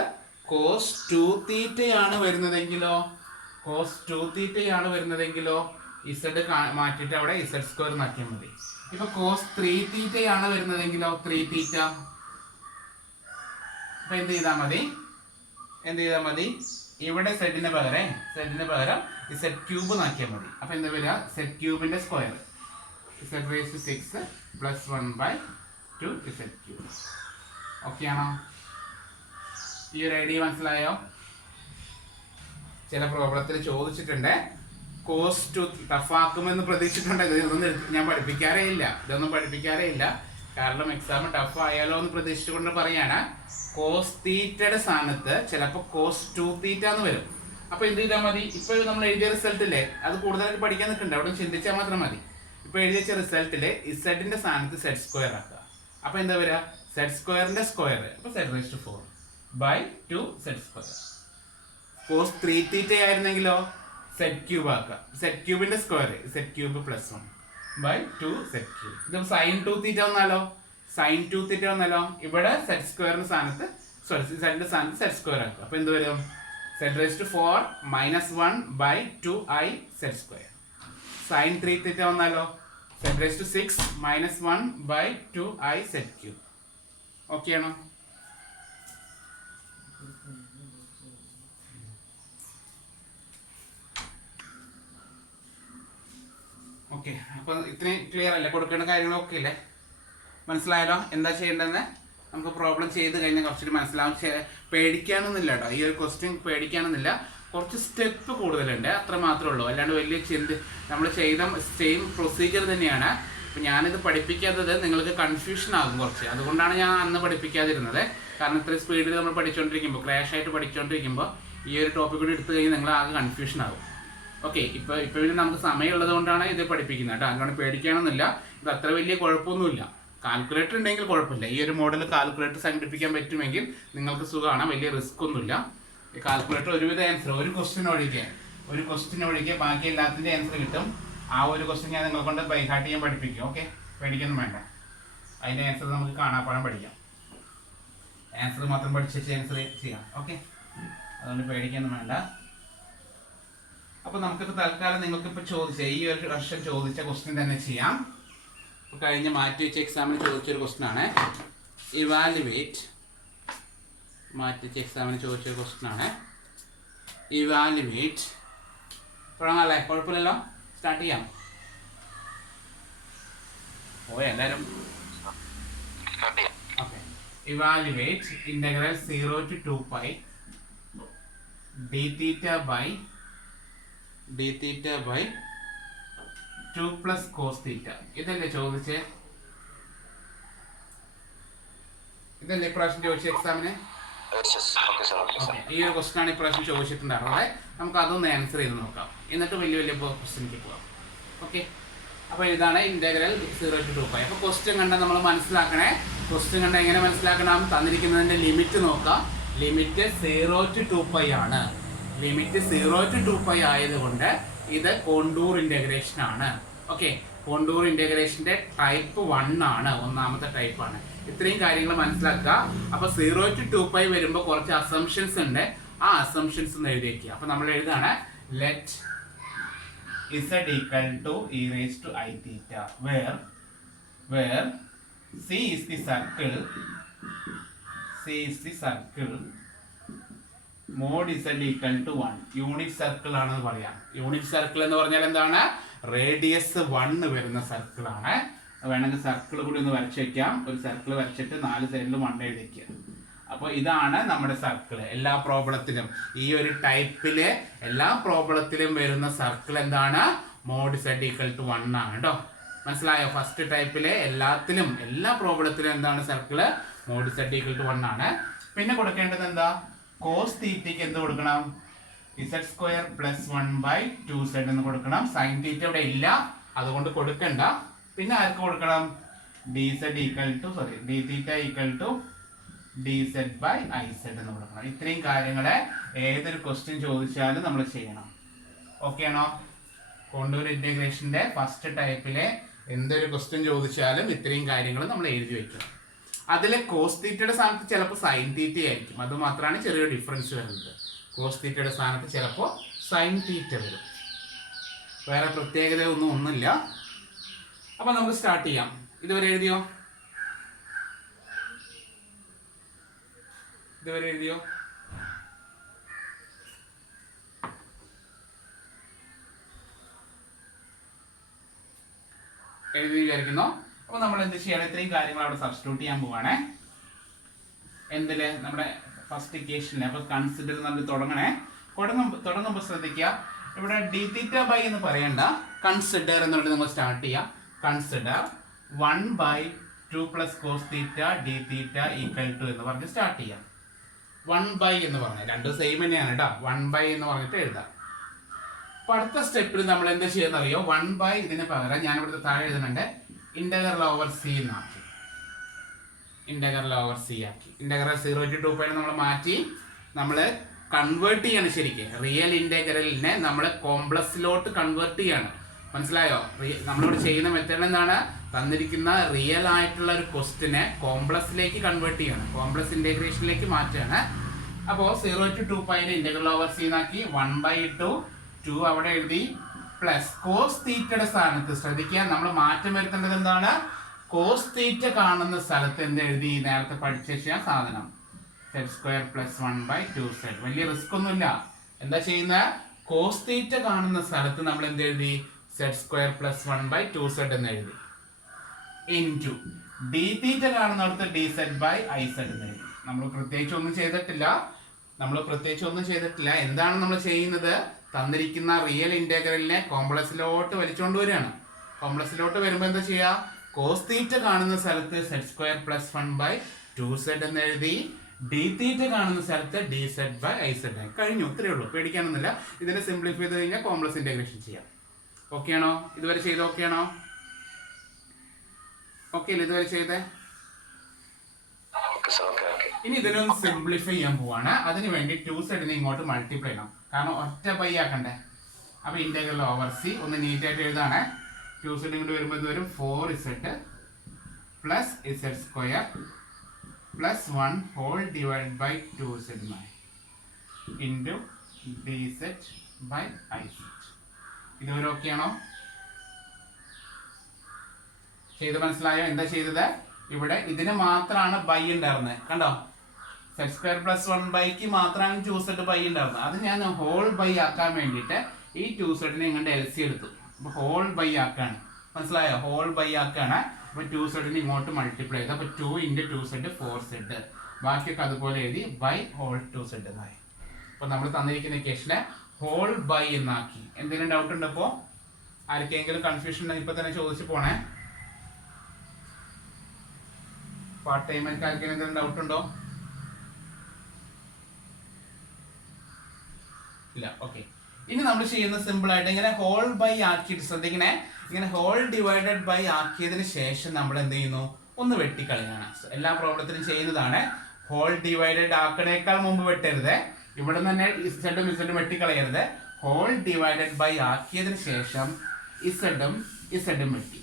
കോസ് 2 തീറ്റയാണ് വരുന്നതെങ്കിലോ ഇസഡ് മാറ്റിയിട്ട് അവിടെ ഇസഡ് സ്ക്വയർ മാറ്റിയാൽ മതി. ഇപ്പൊ കോസ് 3 തീറ്റയാണ് വരുന്നതെങ്കിലോ 3 തീറ്റ അപ്പൊ എന്ത് ചെയ്താൽ മതി? ഇവിടെ സെഡിന് പകരം സെഡ് ക്യൂബ് നാക്കിയാൽ മതി. അപ്പൊ എന്താ വരിക? സെഡ് ക്യൂബിന്റെ square Z raise to 6 plus 1/2z cube. Okay ആണോ? ഈ ഒരു ഐഡിയ മനസ്സിലായോ? ചില പ്രോബ്ലത്തിൽ ചോദിച്ചിട്ടുണ്ട്. കോസ് 2 ടഫാക്കുമെന്ന് പ്രതീക്ഷിച്ചിട്ടുണ്ട്. ഇതൊന്നും ഞാൻ പഠിപ്പിക്കാറേ ഇല്ല. കാരണം എക്സാം ടഫ് ആയാലോ എന്ന് പ്രതീക്ഷിച്ചുകൊണ്ട് പറയാണ്. കോസ് തീറ്റയുടെ സ്ഥാനത്ത് ചിലപ്പോൾ കോസ് 2 തീറ്റ എന്ന് വരും. അപ്പൊ എന്ത് ചെയ്താൽ മതി? ഇപ്പൊ നമ്മൾ എഴുതിയ റിസൾട്ട് ഇല്ലേ, അത് കൂടുതലായിട്ട് പഠിക്കാൻ നിൽക്കണ്ട, അവിടെ ചിന്തിച്ചാൽ മാത്രം മതി. ഇപ്പൊ എഴുതിയ റിസൾട്ടില് ഇസഡിന്റെ സ്ഥാനത്ത് സെഡ് സ്ക്വയർ ആക്കുക. അപ്പൊ എന്താ വരിക? സെഡ് സ്ക്വയറിന്റെ സ്ക്വയർ അപ്പൊ Z raise to 4/2z square. Cos 3 theta ആയിരുന്നെങ്കിലോ സെഡ് ക്യൂബ് ആക്കുക. സെഡ് ക്യൂബിന്റെ square Z cube plus 1/2z cube. ഇത് സൈൻ 2 തീറ്റ വന്നാലോ ഇവിടെ സെഡ് സ്ക്വയറിന്റെ സ്ഥാനത്ത് സെഡിന്റെ സ്ഥാനത്ത് സെഡ് സ്ക്വയർ ആക്കുക. അപ്പൊ എന്ത് വരും? Z raise to 4 minus 1/2iz square. Sine 3 theta വന്നാലോ z raise to 6 minus 1/2iz cube. Okay ആണോ? ഓക്കെ, അപ്പൊ ഇത്രയും ക്ലിയർ അല്ലേ? കൊടുക്കേണ്ട കാര്യങ്ങളൊക്കെ ഇല്ലേ? മനസ്സിലായല്ലോ എന്താ ചെയ്യേണ്ടതെന്ന്? നമുക്ക് പ്രോബ്ലം ചെയ്ത് കഴിഞ്ഞാൽ കുറച്ചുകൂടി മനസ്സിലാവും. പേടിക്കാനൊന്നുമില്ല കേട്ടോ, ഈ ഒരു ക്വസ്റ്റ്യൻ പേടിക്കാനൊന്നുമില്ല. കുറച്ച് സ്റ്റെപ്പ് കൂടുതലുണ്ട്, അത്ര മാത്രമേ ഉള്ളൂ. അല്ലാണ്ട് വലിയ നമ്മൾ ചെയ്ത സെയിം പ്രൊസീജിയർ തന്നെയാണ്. അപ്പം ഞാനിത് പഠിപ്പിക്കാത്തത് നിങ്ങൾക്ക് കൺഫ്യൂഷൻ ആകും കുറച്ച്, അതുകൊണ്ടാണ് ഞാൻ അന്ന് പഠിപ്പിക്കാതിരുന്നത്. കാരണം ഇത്രയും സ്പീഡിൽ നമ്മൾ പഠിച്ചുകൊണ്ടിരിക്കുമ്പോൾ, ക്രാഷ് ആയിട്ട് പഠിച്ചുകൊണ്ടിരിക്കുമ്പോൾ ഈ ഒരു ടോപ്പിക് കൂടി എടുത്തു കഴിഞ്ഞാൽ നിങ്ങൾ ആകെ കൺഫ്യൂഷൻ ആകും. ഓക്കെ, ഇപ്പോൾ പിന്നെ നമുക്ക് സമയമുള്ളത് കൊണ്ടാണ് ഇത് പഠിപ്പിക്കുന്നത് കേട്ടോ, അതുകൊണ്ട് പേടിക്കാനൊന്നുമില്ല. ഇത് അത്ര വലിയ കുഴപ്പമൊന്നുമില്ല. കാൽക്കുലേറ്റർ ഉണ്ടെങ്കിൽ കുഴപ്പമില്ല. ഈ ഒരു മോഡൽ കാൽക്കുലേറ്റർ സംഘടിപ്പിക്കാൻ പറ്റുമെങ്കിൽ നിങ്ങൾക്ക് സുഖമാണ്, വലിയ റിസ്ക് ഒന്നുമില്ല. ഈ കാൽക്കുലേറ്റർ ഒരുവിധ ആൻസർ ഒരു ക്വസ്റ്റ്യൻ ഒഴികെ ബാക്കി എല്ലാത്തിൻ്റെ ആൻസർ കിട്ടും. ആ ഒരു ക്വസ്റ്റ്യൻ ഞാൻ നിങ്ങളെ കൊണ്ട് ബൈഹാർട്ട് ചെയ്യാൻ പഠിപ്പിക്കും. ഓക്കെ, പേടിക്കൊന്നും വേണ്ട. അതിൻ്റെ ആൻസർ നമുക്ക് കാണാപ്പാടം പഠിക്കാം. ആൻസർ മാത്രം പഠിച്ച് ആൻസർ ചെയ്യാം. ഓക്കെ, അതുകൊണ്ട് പേടിക്കൊന്നും വേണ്ട. അപ്പോൾ നമുക്കിപ്പോൾ തൽക്കാലം നിങ്ങൾക്കിപ്പോൾ ചോദിച്ച ഈ ഒരു വർഷം ചോദിച്ച ക്വസ്റ്റ്യൻ തന്നെ ചെയ്യാം. ഇപ്പോൾ കഴിഞ്ഞ മാറ്റി വെച്ച എക്സാമിന് ചോദിച്ചൊരു ക്വസ്റ്റ്യൻ ആണ്. ഇവാലുവേറ്റ് തുടങ്ങാല്ലേ? കുഴപ്പമില്ലല്ലോ, സ്റ്റാർട്ട് ചെയ്യാം. എല്ലാവരും okay. Evaluate integral 0 to 2π d theta by 2 plus cos theta. ഇതല്ലേ ചോദിച്ചേ? ഇതല്ലേ ഇപ്രാവശ്യം ചോദിച്ച എക്സാമിന്? ഈ ഒരു ക്വസ്റ്റൻ ആണ് ഇപ്രാവശ്യം ചോദിച്ചിട്ടുണ്ടായിരുന്നത്. നമുക്ക് അതൊന്ന് ആൻസർ ചെയ്ത് നോക്കാം, എന്നിട്ട് വലിയ ക്വസ്റ്റ്യനിലേക്ക് പോകാം. ഓക്കെ, അപ്പോൾ ഇതാണ് ഇന്റഗ്രൽ 0 to 2π. അപ്പോൾ ക്വസ്റ്റ്യൻ കണ്ടാൽ നമ്മൾ മനസ്സിലാക്കണേ. ക്വസ്റ്റ്യൻ കണ്ടാൽ എങ്ങനെ മനസ്സിലാക്കണം? തന്നിരിക്കുന്നതിൻ്റെ ലിമിറ്റ് നോക്കാം. ലിമിറ്റ് 0 to 2π ആണ്. ലിമിറ്റ് 0 to 2π ആയതുകൊണ്ട് ഇത് കോണ്ടൂർ ഇൻ്റഗ്രേഷൻ ആണ്. ഓക്കെ, കോണ്ടൂർ ഇൻ്റഗ്രേഷൻ്റെ ടൈപ്പ് 1 ആണ്, ഒന്നാമത്തെ ടൈപ്പാണ്. ഇത്രയും കാര്യങ്ങൾ മനസ്സിലാക്കുക. അപ്പോൾ 0 to 2π വരുമ്പോൾ കുറച്ച് അസംഷൻസ് ഉണ്ട്, ആ അസംഷൻസ് ഒന്ന് എഴുതി വയ്ക്കുക. അപ്പോൾ നമ്മൾ എഴുതാണ് let z equal to e raised to I theta where c is the circle mod z equal to 1. Unit circle ആണെന്ന് പറയാം. യൂണിറ്റ് സർക്കിൾ എന്ന് പറഞ്ഞാൽ എന്താണ്? റേഡിയസ് 1 വരുന്ന സർക്കിൾ ആണ്. വേണമെങ്കിൽ സർക്കിൾ കൂടി ഒന്ന് വരച്ച് വയ്ക്കാം. ഒരു സർക്കിൾ വരച്ചിട്ട് 4 സൈഡിലും 1 എഴുതി വയ്ക്കുക. അപ്പോൾ ഇതാണ് നമ്മുടെ സർക്കിൾ. എല്ലാ പ്രോബ്ലത്തിലും ഈ ഒരു ടൈപ്പില് എല്ലാ പ്രോബ്ലത്തിലും വരുന്ന സർക്കിൾ എന്താണ്? മോഡ് z equal to 1 ആണ് കേട്ടോ. മനസ്സിലായോ? ഫസ്റ്റ് ടൈപ്പിലെ എല്ലാ പ്രോബ്ലത്തിലും എന്താണ് circle? Mod z equal to 1 ആണ്. പിന്നെ കൊടുക്കേണ്ടത് എന്താ? കോസ് തീറ്റയ്ക്ക് എന്ത് കൊടുക്കണം? z² + 1/2z എന്ന് കൊടുക്കണം. സൈൻ തീറ്റ ഇവിടെ ഇല്ല, അതുകൊണ്ട് കൊടുക്കണ്ട. പിന്നെ ആർക്ക് കൊടുക്കണം? dθ equal to dz/iz എന്ന് കൊടുക്കണം. ഇത്രയും കാര്യങ്ങളെ ഏതൊരു ക്വസ്റ്റ്യൻ ചോദിച്ചാലും നമ്മൾ ചെയ്യണം. ഓക്കെ ആണോ? കോണ്ടൂർ ഇന്റഗ്രേഷന്റെ ഫസ്റ്റ് ടൈപ്പിലെ എന്തൊരു ക്വസ്റ്റ്യൻ ചോദിച്ചാലും ഇത്രയും കാര്യങ്ങൾ നമ്മൾ എഴുതി വെക്കണം. അതിലെ കോസ് തീറ്റയുടെ സ്ഥാനത്ത് ചിലപ്പോൾ സൈൻ തീറ്റ ആയിരിക്കും. അത് മാത്രമാണ് ചെറിയൊരു ഡിഫറൻസ് വരുന്നത്. കോസ് തീറ്റയുടെ സ്ഥാനത്ത് ചിലപ്പോൾ സൈൻ തീറ്റ വരും. വേറെ പ്രത്യേകത ഒന്നുമില്ല. അപ്പോൾ നമുക്ക് സ്റ്റാർട്ട് ചെയ്യാം. ഇതുവരെ എഴുതിയോ? എഴുതി വിചാരിക്കുന്നു. അപ്പോൾ നമ്മൾ എന്ത് ചെയ്യണം? ഇത്രയും കാര്യങ്ങൾ അവിടെ സബ്സ്റ്റിറ്റ്യൂട്ട് ചെയ്യാൻ പോവാണേ. എന്തില്? നമ്മുടെ ഫസ്റ്റ് ഇക്വേഷനിൽ. അപ്പോൾ കൺസിഡർ നമ്മൾ തുടങ്ങുമ്പോൾ ശ്രദ്ധിക്കുക, ഇവിടെ dθ/, എന്ന് പറയണ്ട, കൺസിഡർ എന്നുള്ളത് നമ്മൾ സ്റ്റാർട്ട് ചെയ്യാം. Consider 1/2 + cos θ dθ equal to എന്ന് പറഞ്ഞ് സ്റ്റാർട്ട് ചെയ്യാം. 1/, എന്ന് പറഞ്ഞാൽ രണ്ടും സെയിം തന്നെയാണ് കേട്ടോ. 1/, എന്ന് പറഞ്ഞിട്ട് എഴുതാം. അപ്പോൾ അടുത്ത സ്റ്റെപ്പിൽ നമ്മൾ എന്താ ചെയ്യുന്നറിയോ? 1/, ഇതിന് പകരം ഞാൻ ഇവിടുത്തെ താഴെ എഴുതുന്നുണ്ട് ഇന്റഗ്രൽ ഓവർ c എന്നാക്കി. ഇന്റഗ്രൽ 0 to 2π നമ്മൾ മാറ്റി നമ്മൾ കൺവേർട്ട് ചെയ്യാണ്. ശരിക്കും റിയൽ ഇന്റഗ്രലിനെ നമ്മൾ കോംപ്ലക്സിലോട്ട് കൺവേർട്ട് ചെയ്യാണ്. മനസ്സിലായോ? നമ്മളിവിടെ ചെയ്യുന്ന മെത്തേഡ് എന്താണ്? തന്നിരിക്കുന്ന റിയൽ ആയിട്ടുള്ള ഒരു ക്വസ്റ്റിനെ കോംപ്ലക്സിലേക്ക് കൺവേർട്ട് ചെയ്യാണ്, കോംപ്ലക്സ് ഇന്റഗ്രേഷനിലേക്ക് മാറ്റുകയാണ്. അപ്പോൾ 0 to 2π ഇന്റഗ്രൽ ഓവർ c എന്നാക്കി. 1/2 അവിടെ എഴുതി, പ്ലസ് കോസ് തീറ്റയുടെ സ്ഥാനത്ത് ശ്രദ്ധിക്കുക, നമ്മൾ മാറ്റം വരുത്തേണ്ടത് എന്താണ്? കോസ് തീറ്റ കാണുന്ന സ്ഥലത്ത് എന്ത് എഴുതി? നേരത്തെ പഠിച്ച സാധനം z² + 1/2z. വലിയ റിസ്ക് ഒന്നുമില്ല. എന്താ ചെയ്യുന്ന? കോസ് തീറ്റ കാണുന്ന സ്ഥലത്ത് നമ്മൾ എന്ത് എഴുതി? z² + 1/2z എന്ന് എഴുതി. ഇൻറ്റു ഡി തീറ്റ കാണുന്നിടത്ത് D Z by I Z എന്ന് എഴുതി. നമ്മൾ പ്രത്യേകിച്ച് ഒന്നും ചെയ്തിട്ടില്ല. എന്താണ് നമ്മൾ ചെയ്യുന്നത്? തന്നിരിക്കുന്ന റിയൽ ഇന്റഗ്രലിനെ കോംപ്ലക്സിലോട്ട് വലിച്ചുകൊണ്ട് വരികയാണ്. കോംപ്ലക്സിലോട്ട് വരുമ്പോൾ എന്താ ചെയ്യുക? കോസ് തീറ്റ കാണുന്ന സ്ഥലത്ത് സെഡ് സ്ക്വയർ പ്ലസ് 1/2z എന്ന് എഴുതി. ഡി തീറ്റ കാണുന്ന സ്ഥലത്ത് d Z by I z കഴിഞ്ഞു. ഇത്രയേ ഉള്ളൂ, പേടിക്കാനൊന്നുമില്ല. ഇതിനെ സിംപ്ലിഫൈ ചെയ്ത് കഴിഞ്ഞാൽ കോംപ്ലക്സ് ഇന്റഗ്രേഷൻ ചെയ്യാം. ഓക്കെ ആണോ? ഇതുവരെ ചെയ്ത് ഓക്കെ ആണോ? ഓക്കെ അല്ലേ ഇതുവരെ ചെയ്തേ? ഇനി ഇതിനൊന്ന് സിംപ്ലിഫൈ ചെയ്യാൻ പോവാണ്. അതിന് വേണ്ടി 2z ഇങ്ങോട്ട് മൾട്ടിപ്ലൈ ചെയ്യണം, കാരണം ഒറ്റ ബൈ ആക്കണ്ടേ. അപ്പൊ ഇന്റഗ്രൽ ഓവർ സി ഒന്ന് നീറ്റായിട്ട് എഴുതാണ്. 2z ഇങ്ങോട്ട് വരുമ്പോൾ ഇത് വരും 4z plus z square plus 1 whole divide by 2z into dz by iz. ഇതുവരെ ഓക്കെ ആണോ? ചെയ്ത് മനസ്സിലായോ? എന്താ ചെയ്തത്? ഇവിടെ ഇതിന് മാത്രമാണ് ബൈ ഉണ്ടായിരുന്നത്, കണ്ടോ? സെഡ് സ്ക്വയർ പ്ലസ് 1/ക്ക് മാത്രമാണ് 2z ബൈ ഉണ്ടായിരുന്നത്. അത് ഞാൻ ഹോൾ ബൈ ആക്കാൻ വേണ്ടിയിട്ട് ഈ 2z ഇങ്ങോട്ട് LC എടുത്തു. അപ്പൊ ഹോൾ ബൈ ആക്കാണ്, മനസ്സിലായോ? ഹോൾ ബൈ ആക്കാണ്. അപ്പൊ 2z ഇങ്ങോട്ട് മൾട്ടിപ്ലൈ ചെയ്ത്, അപ്പൊ 2 × 2z 4z, ബാക്കിയൊക്കെ അതുപോലെ എഴുതി ബൈ ഹോൾ 2z എന്നായി. അപ്പൊ നമ്മൾ തന്നിരിക്കുന്ന ഇക്വേഷനെ ഹോൾ ബൈ എന്നാക്കി. എന്തെങ്കിലും ഡൗട്ട് ഉണ്ടോ? ഇപ്പോ ആർക്കെങ്കിലും കൺഫ്യൂഷൻ ഉണ്ടെങ്കിൽ ഇപ്പൊ തന്നെ ചോദിച്ചു പോണേ. പാർട്ട് ടൈമർക്ക് ആർക്കെങ്കിലും എന്തെങ്കിലും ഡൗട്ട് ഉണ്ടോ? ഇല്ല. ഓക്കെ, ഇനി നമ്മൾ ചെയ്യുന്ന സിമ്പിൾ ആയിട്ട് ഇങ്ങനെ ഹോൾ ബൈ ആക്കിയിട്ട് ശ്രദ്ധിക്കണേ. ഇങ്ങനെ ഹോൾ ഡിവൈഡഡ് ബൈ ആക്കിയതിന് ശേഷം നമ്മൾ എന്ത് ചെയ്യുന്നു? ഒന്ന് വെട്ടിക്കളയാണ്. എല്ലാ പ്രോബ്ലത്തിനും ചെയ്യുന്നതാണ്. ഹോൾ ഡിവൈഡഡ് ആക്കണേക്കാൾ മുമ്പ് വെട്ടരുത്. ഇവിടെ തന്നെ ഇസഡും ഇസഡും വെട്ടിക്കളയരുത്. ഹോൾ ഡിവൈഡഡ് ബൈ ആക്കിയതിന് ശേഷം ഇസഡും ഇസഡും വെട്ടി.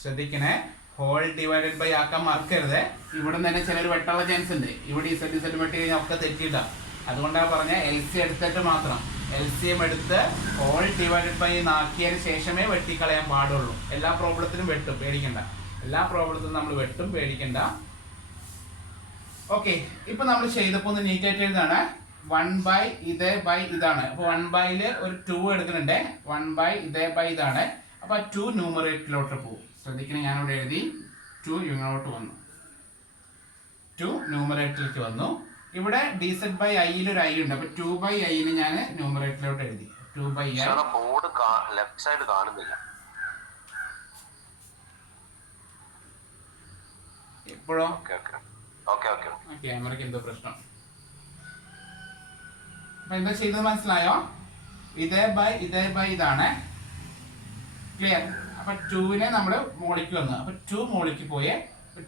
ശ്രദ്ധിക്കണേ, ഹോൾ ഡിവൈഡഡ് ബൈ ആക്കാൻ മറക്കരുത്. ഇവിടെ തന്നെ ചിലർ വെട്ടാനുള്ള ചാൻസ് ഉണ്ട്. ഇവിടെ ഇസഡ് ഇസഡ് വെട്ടി കഴിഞ്ഞാൽ ഒക്കെ തെറ്റിയിട്ടാണ്. അതുകൊണ്ടാണ് പറഞ്ഞ LC എടുത്തിട്ട് മാത്രം, LCM എടുത്ത് ഹോൾ ഡിവൈഡഡ് ബൈ ആക്കിയതിന് ശേഷമേ വെട്ടിക്കളയാൻ പാടുള്ളൂ. എല്ലാ പ്രോബ്ലത്തിനും വെട്ടും, പേടിക്കണ്ട. എല്ലാ പ്രോബ്ലത്തിനും നമ്മൾ വെട്ടും, പേടിക്കണ്ട. ഓക്കെ, ഇപ്പൊ നമ്മൾ ചെയ്തപ്പോ ഒന്ന് നീറ്റായിട്ട് എഴുതാണ്. 1/, ഇതേ ബൈ ഇതാണ്. അപ്പൊ 1/ൽ ഒരു 2 എടുക്കുന്നുണ്ട്. 1/, ഇതേ ബൈ ഇതാണ്. അപ്പൊ ആ 2 ന്യൂമറേറ്ററിലോട്ട് പോകും. ശ്രദ്ധിക്കണം, ഞാനിവിടെ എഴുതി 2 ഇങ്ങോട്ട് വന്നു, 2 ന്യൂമറേറ്ററിലേക്ക് വന്നു. ഇവിടെ dz ബൈ ഐയിൽ ഒരു ഐ ഉണ്ട്. അപ്പൊ 2/i ന് ഞാൻ ന്യൂമറേറ്ററിലോട്ട് എഴുതി 2/i. ബോർഡ് ലെഫ്റ്റ് സൈഡ് കാണുന്നില്ല. ഇപ്പോഴോ? ക്യാമറയ്ക്ക് എന്തോ പ്രശ്നം. അപ്പൊ എന്താ ചെയ്തത് മനസ്സിലായോ? ഇതേ ബൈ ഇതാണ്. ക്ലിയർ? അപ്പൊ 2-നെ നമ്മള് മോളിക്ക് വന്നു. അപ്പൊ 2 മോളിക്ക് പോയേ.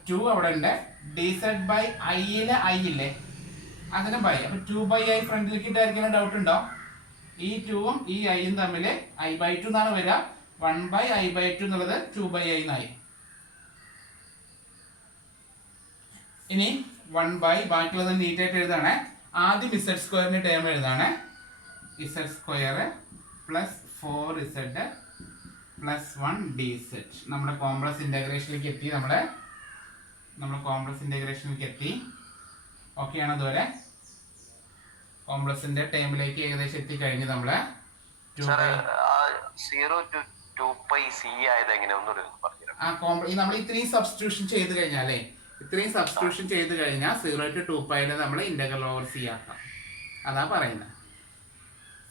2 അവിടെ ഉണ്ട്. dz ബൈ ഐയിലെ ഐ ഇല്ലേ, അതിന് ബൈ. അപ്പൊ 2/i ഫ്രണ്ടിലേക്ക് ഇട്ടായിരിക്കുന്ന ഡൗട്ട് ഉണ്ടോ? ഈ 2ഉം ഈ ഐയും തമ്മിൽ i/2 എന്നാണ് വരിക. 1/i/2 എന്നുള്ളത് 2/i എന്നായി. ഇനി 1/, ബാക്കിയുള്ളത് നീറ്റായിട്ട് എഴുതാണ്. ആദ്യം ഇസഡ് സ്ക്വയറിന്റെ ടേം എഴുതാണ്. Z square plus 4z plus 1 dz. നമ്മുടെ കോംപ്ലക്സ് ഇന്റഗ്രേഷനിലേക്ക് എത്തി. നമ്മുടെ കോംപ്ലക്സ് ഇന്റഗ്രേഷനിലേക്ക് എത്തി. ഓക്കെ ആണ്? അതുവരെ കോംപ്ലക്സിന്റെ ടേമിലേക്ക് ഏകദേശം എത്തിക്കഴിഞ്ഞ് നമ്മള് 0 to 2πc ആയത് എങ്ങനെ ഒന്നുകൂടി പറഞ്ഞു. നമ്മൾ ഇത്രയും സബ്സ്റ്റിറ്റ്യൂഷൻ ചെയ്ത് കഴിഞ്ഞാലേ, ഇത്രയും സബ്സ്റ്റിറ്റ്യൂഷൻ ചെയ്ത് കഴിഞ്ഞാൽ 0 to 2π നമ്മൾ ഇന്റഗ്രൽ ഓവർ സി ആക്കാം. അതാ പറയുന്നത്.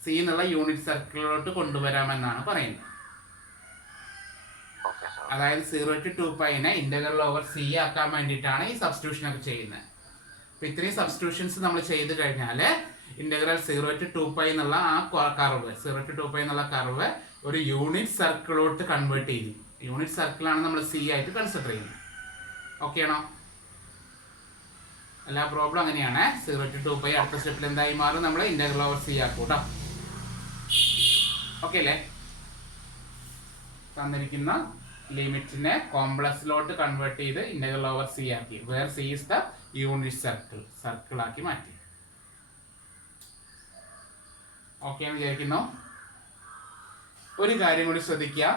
സി എന്നുള്ള യൂണിറ്റ് സർക്കിളിലോട്ട് കൊണ്ടുവരാമെന്നാണ് പറയുന്നത്. അതായത് 0 to 2π ഇന്റഗ്രൽ ഓവർ സി ആക്കാൻ വേണ്ടിയിട്ടാണ് ഈ സബ്സ്റ്റിറ്റ്യൂഷൻ ഒക്കെ ചെയ്യുന്നത്. അപ്പൊ ഇത്രയും സബ്സ്റ്റിറ്റ്യൂഷൻസ് നമ്മൾ ചെയ്ത് കഴിഞ്ഞാൽ ഇന്റഗ്രൽ 0 to 2π എന്നുള്ള ആ കർവ്, 0 to 2π എന്നുള്ള കർവ് ഒരു യൂണിറ്റ് സർക്കിളോട്ട് കൺവേർട്ട് ചെയ്തു. യൂണിറ്റ് സർക്കിളാണ് നമ്മൾ സി ആയിട്ട് കൺസിഡർ ചെയ്യുന്നത്. ഓക്കെ ആണോ? എല്ലാ പ്രോബ്ലം അങ്ങനെയാണ്. 0 to 2π അടുത്ത സ്റ്റെപ്പിൽ എന്തായി മാറും? നമ്മൾ ഇന്റഗ്രൽ ഓവർ സി ആക്കും കേട്ടോ. ഓക്കെ അല്ലേ? തന്നിരിക്കുന്ന ലിമിറ്റിനെ കോംപ്ലക്സിലോട്ട് കൺവേർട്ട് ചെയ്ത് ഇന്റഗ്രൽ ഓവർ സി ആക്കി, where C is the unit circle ആക്കി മാറ്റി. ഓക്കെ എന്ന് വിചാരിക്കുന്നു. ഒരു കാര്യം കൂടി ശ്രദ്ധിക്കുക.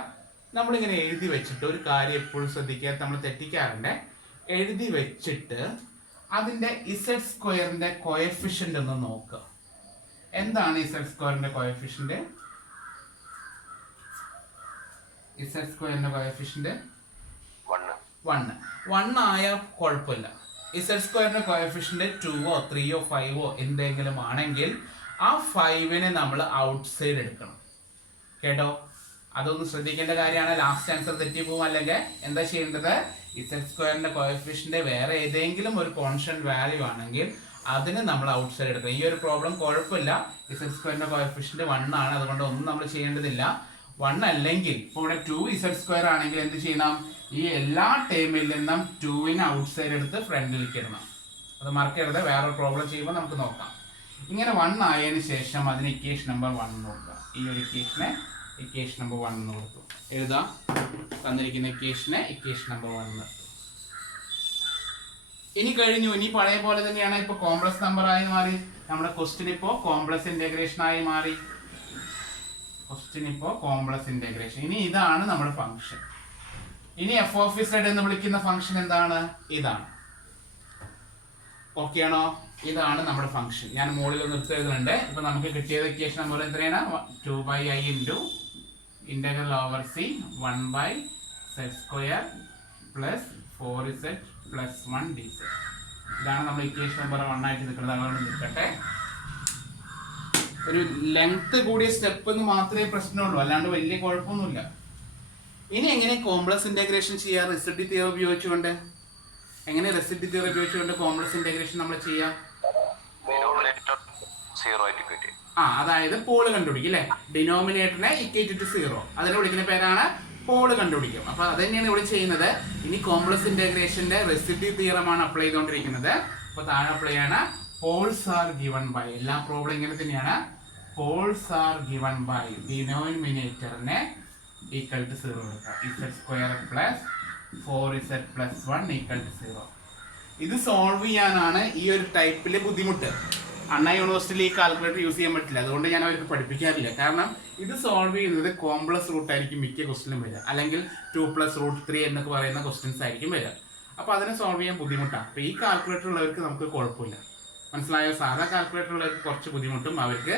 നമ്മളിങ്ങനെ എഴുതി വെച്ചിട്ട് ഒരു കാര്യം എപ്പോഴും ശ്രദ്ധിക്കുക, നമ്മൾ തെറ്റിക്കാറുണ്ട്. എഴുതി വെച്ചിട്ട് അതിന്റെ ഇസഡ് സ്ക്വയറിന്റെ കോഎഫിഷ്യന്റ് ഒന്ന് നോക്കുക. എന്താണ് ഇസഡ് സ്ക്വയറിന്റെ കോഎഫിഷ്യന്റ്? ഇസഡ് സ്ക്വയറിന്റെ കോഎഫിഷ്യന്റ് 1 1 ആയാൽ കുഴപ്പമില്ല. ഇസഡ് സ്ക്വയറിന്റെ കോഎഫിഷ്യന്റ് 2ഓ 3ഓ 5ഓ എന്തെങ്കിലും ആണെങ്കിൽ ആ 5നെ നമ്മൾ ഔട്ട് സൈഡ് എടുക്കണം. കേട്ടോ, അതൊന്ന് ശ്രദ്ധിക്കേണ്ട കാര്യമാണ്. ലാസ്റ്റ് ആൻസർ തെറ്റി പോകും. അല്ലെങ്കിൽ എന്താ ചെയ്യേണ്ടത്, ഇസഡ് സ്ക്വയറിന്റെ കോഎഫിഷ്യന്റ് വേറെ ഏതെങ്കിലും ഒരു കോൺസ്റ്റന്റ് വാല്യൂ ആണെങ്കിൽ അതിന് നമ്മൾ ഔട്ട് സൈഡ് എടുക്കണം. ഈ ഒരു പ്രോബ്ലം കുഴപ്പമില്ല, ഇസഡ് സ്ക്വയറിന്റെ കോഎഫിഷ്യന്റ് 1 ആണ്, അതുകൊണ്ട് ഒന്നും നമ്മൾ ചെയ്യേണ്ടതില്ല. 1 അല്ലെങ്കിൽ ഇപ്പോൾ ഇവിടെ 2 ഇസഡ് സ്ക്വയർ ആണെങ്കിൽ എന്ത് ചെയ്യണം, ഈ എല്ലാ ടേമിൽ നിന്നും 2നെ ഔട്ട് സൈഡ് എടുത്ത് ഫ്രണ്ടിലേക്ക് ഇടണം. അത് മറക്കരുത്, വേറൊരു പ്രോബ്ലം ചെയ്യുമ്പോൾ നമുക്ക് നോക്കാം. ഇങ്ങനെ 1 ആയതിനു ശേഷം അതിന് ഇക്വേഷൻ നമ്പർ 1 കൊടുക്കുക. ഈ ഒരു ഇക്വേഷനെ ഇക്വേഷൻ നമ്പർ 1 എന്ന് കൊടുത്തു. എഴുതാം, തന്നിരിക്കുന്ന ഇക്വേഷനെ ഇക്വേഷൻ നമ്പർ 1. ഇനി കഴിഞ്ഞു. ഇനി പഴയ പോലെ തന്നെയാണ്. ഇപ്പൊ കോംപ്ലക്സ് നമ്പർ ആയി മാറി. നമ്മുടെ ക്വസ്റ്റ്യൻ ഇപ്പോ കോംപ്ലക്സ് ഇന്റഗ്രേഷൻ ആയി മാറി. ക്വസ്റ്റ്യൻ ഇപ്പോ കോംപ്ലക്സ് ഇന്റഗ്രേഷൻ. ഇനി ഇതാണ് നമ്മുടെ ഫംഗ്ഷൻ. ഇനി എഫ് ഓഫ് ഇസഡ് എന്ന് വിളിക്കുന്ന ഫംഗ്ഷൻ എന്താണ്, ഇതാണ്. ഓക്കെ ആണോ? ഇതാണ് നമ്മുടെ ഫംഗ്ഷൻ. ഞാൻ മുകളിൽ ഒന്ന് എടുത്ത് എഴുതുന്നുണ്ട്. ഇപ്പൊ നമുക്ക് കിട്ടിയത് ഇക്വേഷൻ നമ്പർ എത്രയാണ്, 2/i into integral over C 1/z square plus 4z plus 1 dz. ഇതാണ് നമ്മൾ ഇക്വേഷൻ നമ്പർ 1 ആയിട്ട് നിൽക്കുന്നത്. അതുകൊണ്ട് നിൽക്കട്ടെ. ഒരു ലെങ്ത് കൂടിയ സ്റ്റെപ്പ് എന്ന് മാത്രമേ പ്രശ്നമുള്ളൂ, അല്ലാണ്ട് വലിയ കുഴപ്പമൊന്നുമില്ല. ഇനി എങ്ങനെ കോംപ്ലക്സ് ഇന്റഗ്രേഷൻ ചെയ്യാം, റെസിഡ്യൂ തിയറി ഉപയോഗിച്ചുകൊണ്ട്. എങ്ങനെ റെസിഡ്യൂ തിയറി ഉപയോഗിച്ചുകൊണ്ട് കോംപ്ലക്സ് ഇന്റഗ്രേഷൻ നമ്മൾ ചെയ്യാം? അതായത് പോള് കണ്ടുപിടിക്കും അല്ലെ, ഡിനോമിനേറ്ററിനെ ഇക്വേറ്റ് ടു 0, അതിനെ വിളിക്കുന്ന പേരാണ് പോള് കണ്ടുപിടിക്കും. അപ്പൊ അത് തന്നെയാണ് ഇവിടെ ചെയ്യുന്നത്. ഇനി കോംപ്ലക്സ് ഇന്റഗ്രേഷന്റെ റെസിഡ്യൂ തിയറമാണ് അപ്ലൈ ചെയ്തുകൊണ്ടിരിക്കുന്നത്. അപ്പൊ താഴെ അപ്ലൈ ആണ്, പോൾസ് ആർ ഗിവൺ ബൈ, എല്ലാ പ്രോബ്ലം ഇങ്ങനെ തന്നെയാണ്. പോൾസ് ആർ ഗിവൺ ബൈ ഡിനോമിനേറ്ററിനെ ഈക്വൽ ടു 0 എടുക്കുക. Z square plus 4z plus 1 equal to 0. ഇത് സോൾവ് ചെയ്യാനാണ് ഈ ഒരു ടൈപ്പിലെ ബുദ്ധിമുട്ട്. അണ്ണാ യൂണിവേഴ്സിറ്റിയിൽ ഈ കാൽക്കുലേറ്റർ യൂസ് ചെയ്യാൻ പറ്റില്ല, അതുകൊണ്ട് ഞാൻ അവർക്ക് പഠിപ്പിക്കാറില്ല. കാരണം ഇത് സോൾവ് ചെയ്യുന്നത് കോംപ്ലക്സ് റൂട്ട് ആയിരിക്കും മിക്ക ക്വസ്റ്റിനും വരിക, അല്ലെങ്കിൽ 2+√3 എന്നൊക്കെ പറയുന്ന ക്വസ്റ്റ്യൻസ് ആയിരിക്കും വരിക. അപ്പോൾ അതിനെ സോൾവ് ചെയ്യാൻ ബുദ്ധിമുട്ടാണ്. അപ്പോൾ ഈ കാൽക്കുലേറ്റർ ഉള്ളവർക്ക് നമുക്ക് കുഴപ്പമില്ല, മനസ്സിലായോ? സാധാ കാൽക്കുലേറ്റർ ഉള്ളവർക്ക് കുറച്ച് ബുദ്ധിമുട്ടും. അവർക്ക്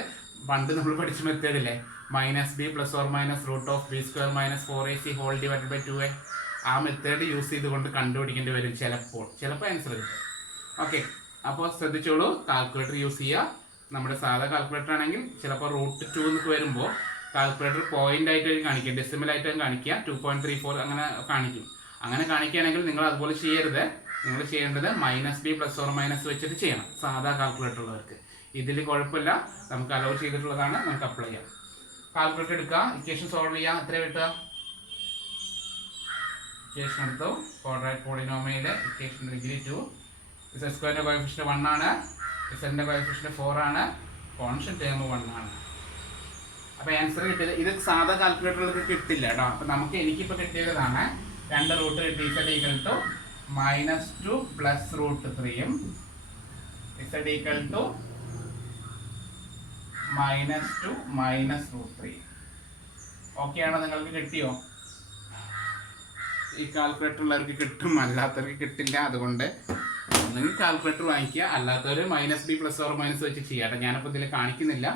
പണ്ട് നമ്മൾ പഠിച്ച മെത്തേഡില്ലേ, -b ± √b² - 4ac whole divided by 2a, ആ മെത്തേഡ് യൂസ് ചെയ്തുകൊണ്ട് കണ്ടുപിടിക്കേണ്ടി വരും ചിലപ്പോൾ ആൻസർ കിട്ടും. ഓക്കെ, അപ്പോൾ ശ്രദ്ധിച്ചോളൂ, കാൽക്കുലേറ്റർ യൂസ് ചെയ്യുക. നമ്മുടെ സാധാ കാൽക്കുലേറ്റർ ആണെങ്കിൽ ചിലപ്പോൾ √2 എന്നൊക്കെ വരുമ്പോൾ കാൽക്കുലേറ്റർ പോയിന്റ് ആയിട്ട് കാണിക്കുക, ഡെസിമൽ ആയിട്ട് കാണിക്കുക, 2.34 അങ്ങനെ കാണിക്കും. അങ്ങനെ കാണിക്കുകയാണെങ്കിൽ നിങ്ങൾ അതുപോലെ ചെയ്യരുത്. നിങ്ങൾ ചെയ്യേണ്ടത് -b ± വെച്ചിട്ട് ചെയ്യണം, സാധാ കാൽക്കുലേറ്റർ ഉള്ളവർക്ക്. ഇതിൽ കുഴപ്പമില്ല, നമുക്ക് അലോ ചെയ്തിട്ടുള്ളതാണ്, നമുക്ക് അപ്ലൈ ചെയ്യാം. കാൽക്കുലേറ്റർ എടുക്കുക, ഇക്വേഷൻ സോൾവ് ചെയ്യുക. എത്ര കിട്ടുക? ഇക്വേഷൻ എടുത്തു, ക്വാഡ്രാറ്റിക് പോളിനോമിയലിലെ ഇക്വേഷൻ ഡിഗ്രി 2. ഇസഡ് സ്ക്വയറിന്റെ കോഎഫിഷ്യന്റ് 1 ആണ്, ഇസഡിന്റെ കോഎഫിഷ്യന്റ് 4 ആണ്, കോൺസ്റ്റന്റ് ടേം 1 ആണ്. അപ്പോൾ ആൻസർ കിട്ടിയത് ഇത് സാധാ കാൽക്കുലേറ്ററിലൊക്കെ കിട്ടില്ല കേട്ടോ. അപ്പോൾ നമുക്ക് എനിക്കിപ്പോൾ കിട്ടിയതാണ് 2 റൂട്ട് കിട്ടി. ഇസഡ് ഈക്വൽ ടു -2 പ്ലസ് √3ഉം Z equal to -2 minus √3. Okay ആണോ? നിങ്ങൾക്ക് കിട്ടിയോ? ഈ കാൽക്കുലേറ്റർ ഉള്ളവർക്ക് കിട്ടും, അല്ലാത്തവർക്ക് കിട്ടില്ല. അതുകൊണ്ട് ഒന്നെങ്കിൽ കാൽക്കുലേറ്റർ വാങ്ങിക്കുക, അല്ലാത്തവർ -b ± വെച്ച് ചെയ്യാട്ടെ. ഞാനിപ്പോൾ ഇതിൽ കാണിക്കുന്നില്ല.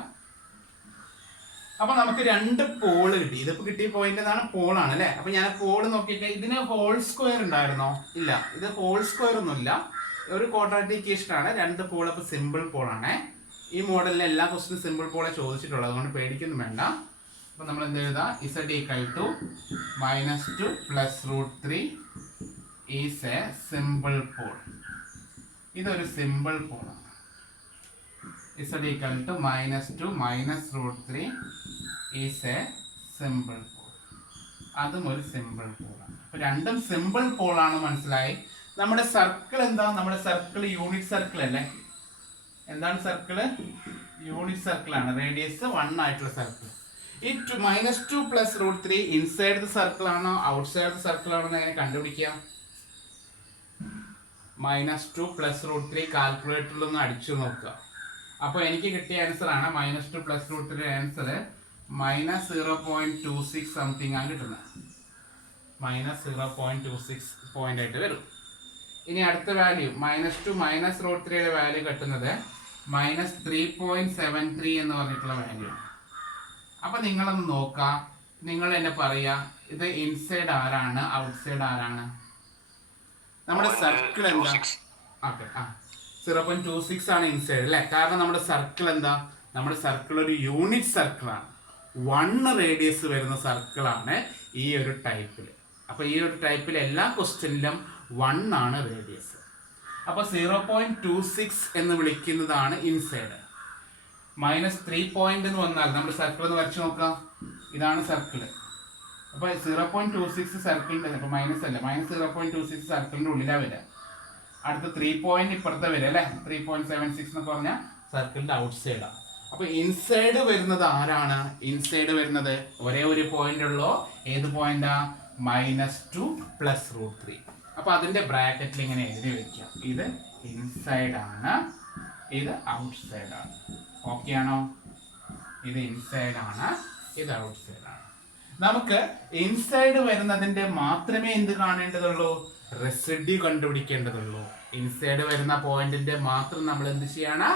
അപ്പൊ നമുക്ക് 2 പോള് കിട്ടി. ഇതിപ്പോൾ കിട്ടിയ പോയിന്റ് ആണ്, പോളാണ് അല്ലേ. അപ്പൊ ഞാൻ പോള് നോക്കിയിട്ട് ഇതിന് ഹോൾ സ്ക്വയർ ഉണ്ടായിരുന്നോ? ഇല്ല, ഇത് ഹോൾ സ്ക്വയർ ഒന്നുമില്ല, ഒരു ക്വാഡ്രാറ്റിക് ഇക്വേഷൻ ആണ്. 2 പോൾ, അപ്പോൾ സിമ്പിൾ പോളാണ്. ഈ മോഡലിലെ എല്ലാ ക്വസ്റ്റിനും സിമ്പിൾ പോളെ ചോദിച്ചിട്ടുള്ളത്, അതുകൊണ്ട് പേടിക്കൊന്നും വേണ്ട. അപ്പൊ നമ്മൾ എന്ത് എഴുതാം, Z equal to -2 plus √3 is a simple pole. ഇതൊരു സിമ്പിൾ പോളാണ്. Z equal to -2 minus √3 is a simple pole. അതും ഒരു സിമ്പിൾ പോളാണ്. അപ്പൊ രണ്ടും സിമ്പിൾ പോളാണ്, മനസ്സിലായി. നമ്മുടെ സർക്കിൾ എന്താ? നമ്മുടെ സർക്കിൾ യൂണിറ്റ് സർക്കിൾ അല്ലേ. എന്താണ് സർക്കിള്? യൂണിറ്റ് സർക്കിൾ ആണ്, റേഡിയസ് 1 ആയിട്ടുള്ള സർക്കിൾ. ഈ -2 പ്ലസ് √3 ഇൻസൈഡ് ദ സർക്കിൾ ആണോ ഔട്ട്സൈഡ് ദ സർക്കിൾ ആണോ എന്ന് എങ്ങനെ കണ്ടുപിടിക്കാം? -2 പ്ലസ് √3 കാൽക്കുലേറ്ററിൽ ഒന്ന് അടിച്ചു നോക്കുക. അപ്പോൾ എനിക്ക് കിട്ടിയ ആൻസർ ആണ് -2 പ്ലസ് √3 ആൻസർ -0.26 സംതിങ് ആണ് കിട്ടുന്നത്. -0.26 പോയിന്റ് ആയിട്ട് വരും. ഇനി അടുത്ത വാല്യൂ -2 മൈനസ് √3യുടെ വാല്യൂ കിട്ടുന്നത് -3.73 എന്ന് പറഞ്ഞിട്ടുള്ള വാല്യൂ ആണ്. അപ്പൊ നിങ്ങളൊന്ന് നോക്കാം, നിങ്ങൾ എന്നെ പറയാ, ഇത് ഇൻസൈഡ് ആരാണ് ഔട്ട്സൈഡ് ആരാണ്? നമ്മുടെ സർക്കിൾ എന്താ? ഓക്കെ, 0.26 ആണ് ഇൻസൈഡ് അല്ലേ? കാരണം നമ്മുടെ സർക്കിൾ എന്താ? നമ്മുടെ സർക്കിൾ ഒരു യൂണിറ്റ് സർക്കിളാണ്, 1 റേഡിയസ് വരുന്ന സർക്കിളാണ് ഈ ഒരു ടൈപ്പിൽ. അപ്പോൾ ഈ ഒരു ടൈപ്പിൽ എല്ലാ ക്വസ്റ്റ്യനിലും 1 ആണ് റേഡിയസ്. അപ്പോൾ 0.26 എന്ന് വിളിക്കുന്നതാണ് ഇൻസൈഡ്. -3 പോയിന്റ് എന്ന് വന്നാൽ നമ്മുടെ സർക്കിൾ എന്ന് വരച്ച് നോക്കാം. ഇതാണ് സർക്കിൾ. അപ്പോൾ 0.26 സർക്കിളിൻ്റെ, അപ്പോൾ മൈനസ് അല്ല, -0.26 സർക്കിളിൻ്റെ ഉള്ളിലാണ് വരിക. അടുത്ത 3 പോയിന്റ് ഇപ്പുറത്തെ വരിക അല്ലേ? 3.76 എന്ന് പറഞ്ഞാൽ സർക്കിളിൻ്റെ ഔട്ട് സൈഡാണ്. അപ്പോൾ ഇൻസൈഡ് വരുന്നത് ആരാണ്? ഇൻസൈഡ് വരുന്നത് ഒരേ ഒരു പോയിന്റ് ഉള്ളോ. ഏത് പോയിന്റാ? -2 + √3. അപ്പോൾ അതിൻ്റെ ബ്രാക്കറ്റിൽ ഇങ്ങനെ എഴുതി വെക്കാം. ഇത് ഇൻസൈഡ് ആണ്, ഇത് ഔട്ട് സൈഡ് ആണ്. ഓക്കെ ആണോ? ഇത് ഇൻസൈഡ് ആണ്, ഇത് ഔട്ട് സൈഡ് ആണ്. നമുക്ക് ഇൻസൈഡ് വരുന്നതിന്റെ മാത്രമേ എന്ത് കാണേണ്ടതുള്ളൂ? റെസിഡ്യൂ കണ്ടുപിടിക്കേണ്ടതുള്ളൂ. ഇൻസൈഡ് വരുന്ന പോയിന്റിന്റെ മാത്രം നമ്മൾ എന്ത് ചെയ്യാണ്?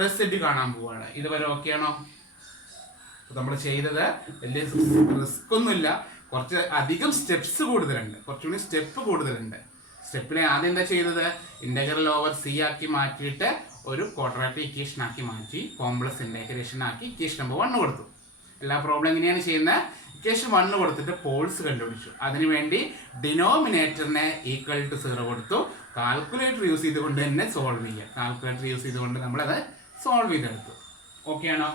റെസിഡ്യൂ കാണാൻ പോവാണ്. ഇതുവരെ ഓക്കെ ആണോ? നമ്മൾ ചെയ്തത് വലിയ റിസ്ക് ഒന്നുമില്ല, കുറച്ച് അധികം സ്റ്റെപ്സ് കൂടുതലുണ്ട്, കുറച്ചുകൂടി സ്റ്റെപ്പ് കൂടുതലുണ്ട്. സ്റ്റെപ്പിനെ ആദ്യം എന്താ ചെയ്തത്? ഇന്റഗ്രൽ ഓവർ സി ആക്കി മാറ്റിയിട്ട് ഒരു ക്വാഡ്രാറ്റിക് ഇക്വേഷൻ ആക്കി മാറ്റി, കോംപ്ലക്സ് ഇന്റഗ്രേഷൻ ആക്കി ഇക്വേഷൻ നമ്പർ 1 കൊടുത്തു. എല്ലാ പ്രോബ്ലം എങ്ങനെയാണ് ചെയ്യുന്നത്? ഇക്വേഷൻ 1 കൊടുത്തിട്ട് പോൾസ് കണ്ടുപിടിച്ചു. അതിനുവേണ്ടി ഡിനോമിനേറ്ററിനെ =0 കൊടുത്തു. കാൽക്കുലേറ്റർ യൂസ് ചെയ്തുകൊണ്ട് തന്നെ സോൾവ് ചെയ്യുക. കാൽക്കുലേറ്റർ യൂസ് ചെയ്തുകൊണ്ട് നമ്മളത് സോൾവ് ചെയ്തെടുത്തു. ഓക്കെ ആണോ?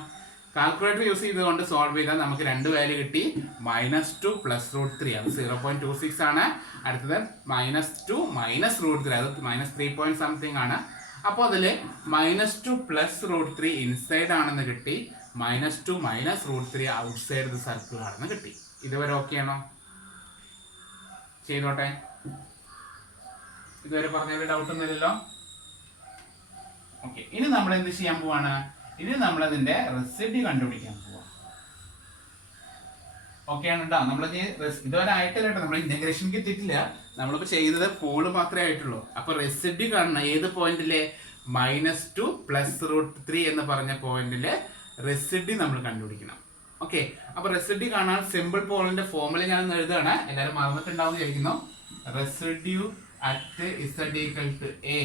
കാൽക്കുലേറ്റർ യൂസ് ചെയ്തുകൊണ്ട് സോൾവ് ചെയ്താൽ നമുക്ക് 2 വാല്യൂ കിട്ടി. -2 + √3, അത് 0.26 ആണ്. അടുത്തത് -2 - √3, അത് -3 പോയിന്റ് സംതിങ് ആണ്. അപ്പോൾ അതിൽ -2 + √3 ഇൻസൈഡ് ആണെന്ന് കിട്ടി, -2 - √3 ഔട്ട് സൈഡ് ദ സർക്കിൾ ആണെന്ന് കിട്ടി. ഇതുവരെ ഓക്കെ ആണോ? ചെയ്തോട്ടെ. ഇതുവരെ പറഞ്ഞതിൽ ഡൗട്ട് ഒന്നുമില്ലല്ലോ? ഓക്കെ, ഇനി നമ്മൾ എന്ത് ചെയ്യാൻ പോവാണ്? ഇനി നമ്മൾ അതിന്റെ റെസിഡ്യൂ കണ്ടുപിടിക്കാൻ പോവാം. ഓക്കെ ആണ് കേട്ടോ? നമ്മൾ ഇതുവരെ ആയിട്ടില്ല കേട്ടോ, നമ്മൾ ഇന്റഗ്രേഷനിലേക്ക് എത്തിയിട്ടില്ല. നമ്മളിപ്പോൾ ചെയ്തത് പോള് മാത്രമേ ആയിട്ടുള്ളൂ. അപ്പൊ റെസിഡ്യൂ കാണണം. ഏത് പോയിന്റിലെ? -2 + √3 എന്ന് പറഞ്ഞ പോയിന്റിലെ റെസിഡ്യൂ നമ്മൾ കണ്ടുപിടിക്കണം. ഓക്കെ, അപ്പൊ റെസിഡ്യൂ കാണാൻ സിമ്പിൾ പോളിന്റെ ഫോർമുല ഞാൻ എഴുതുകയാണ്. എല്ലാവരും മറന്നിട്ടുണ്ടാവും വിചാരിക്കുന്നു. Residue at z = a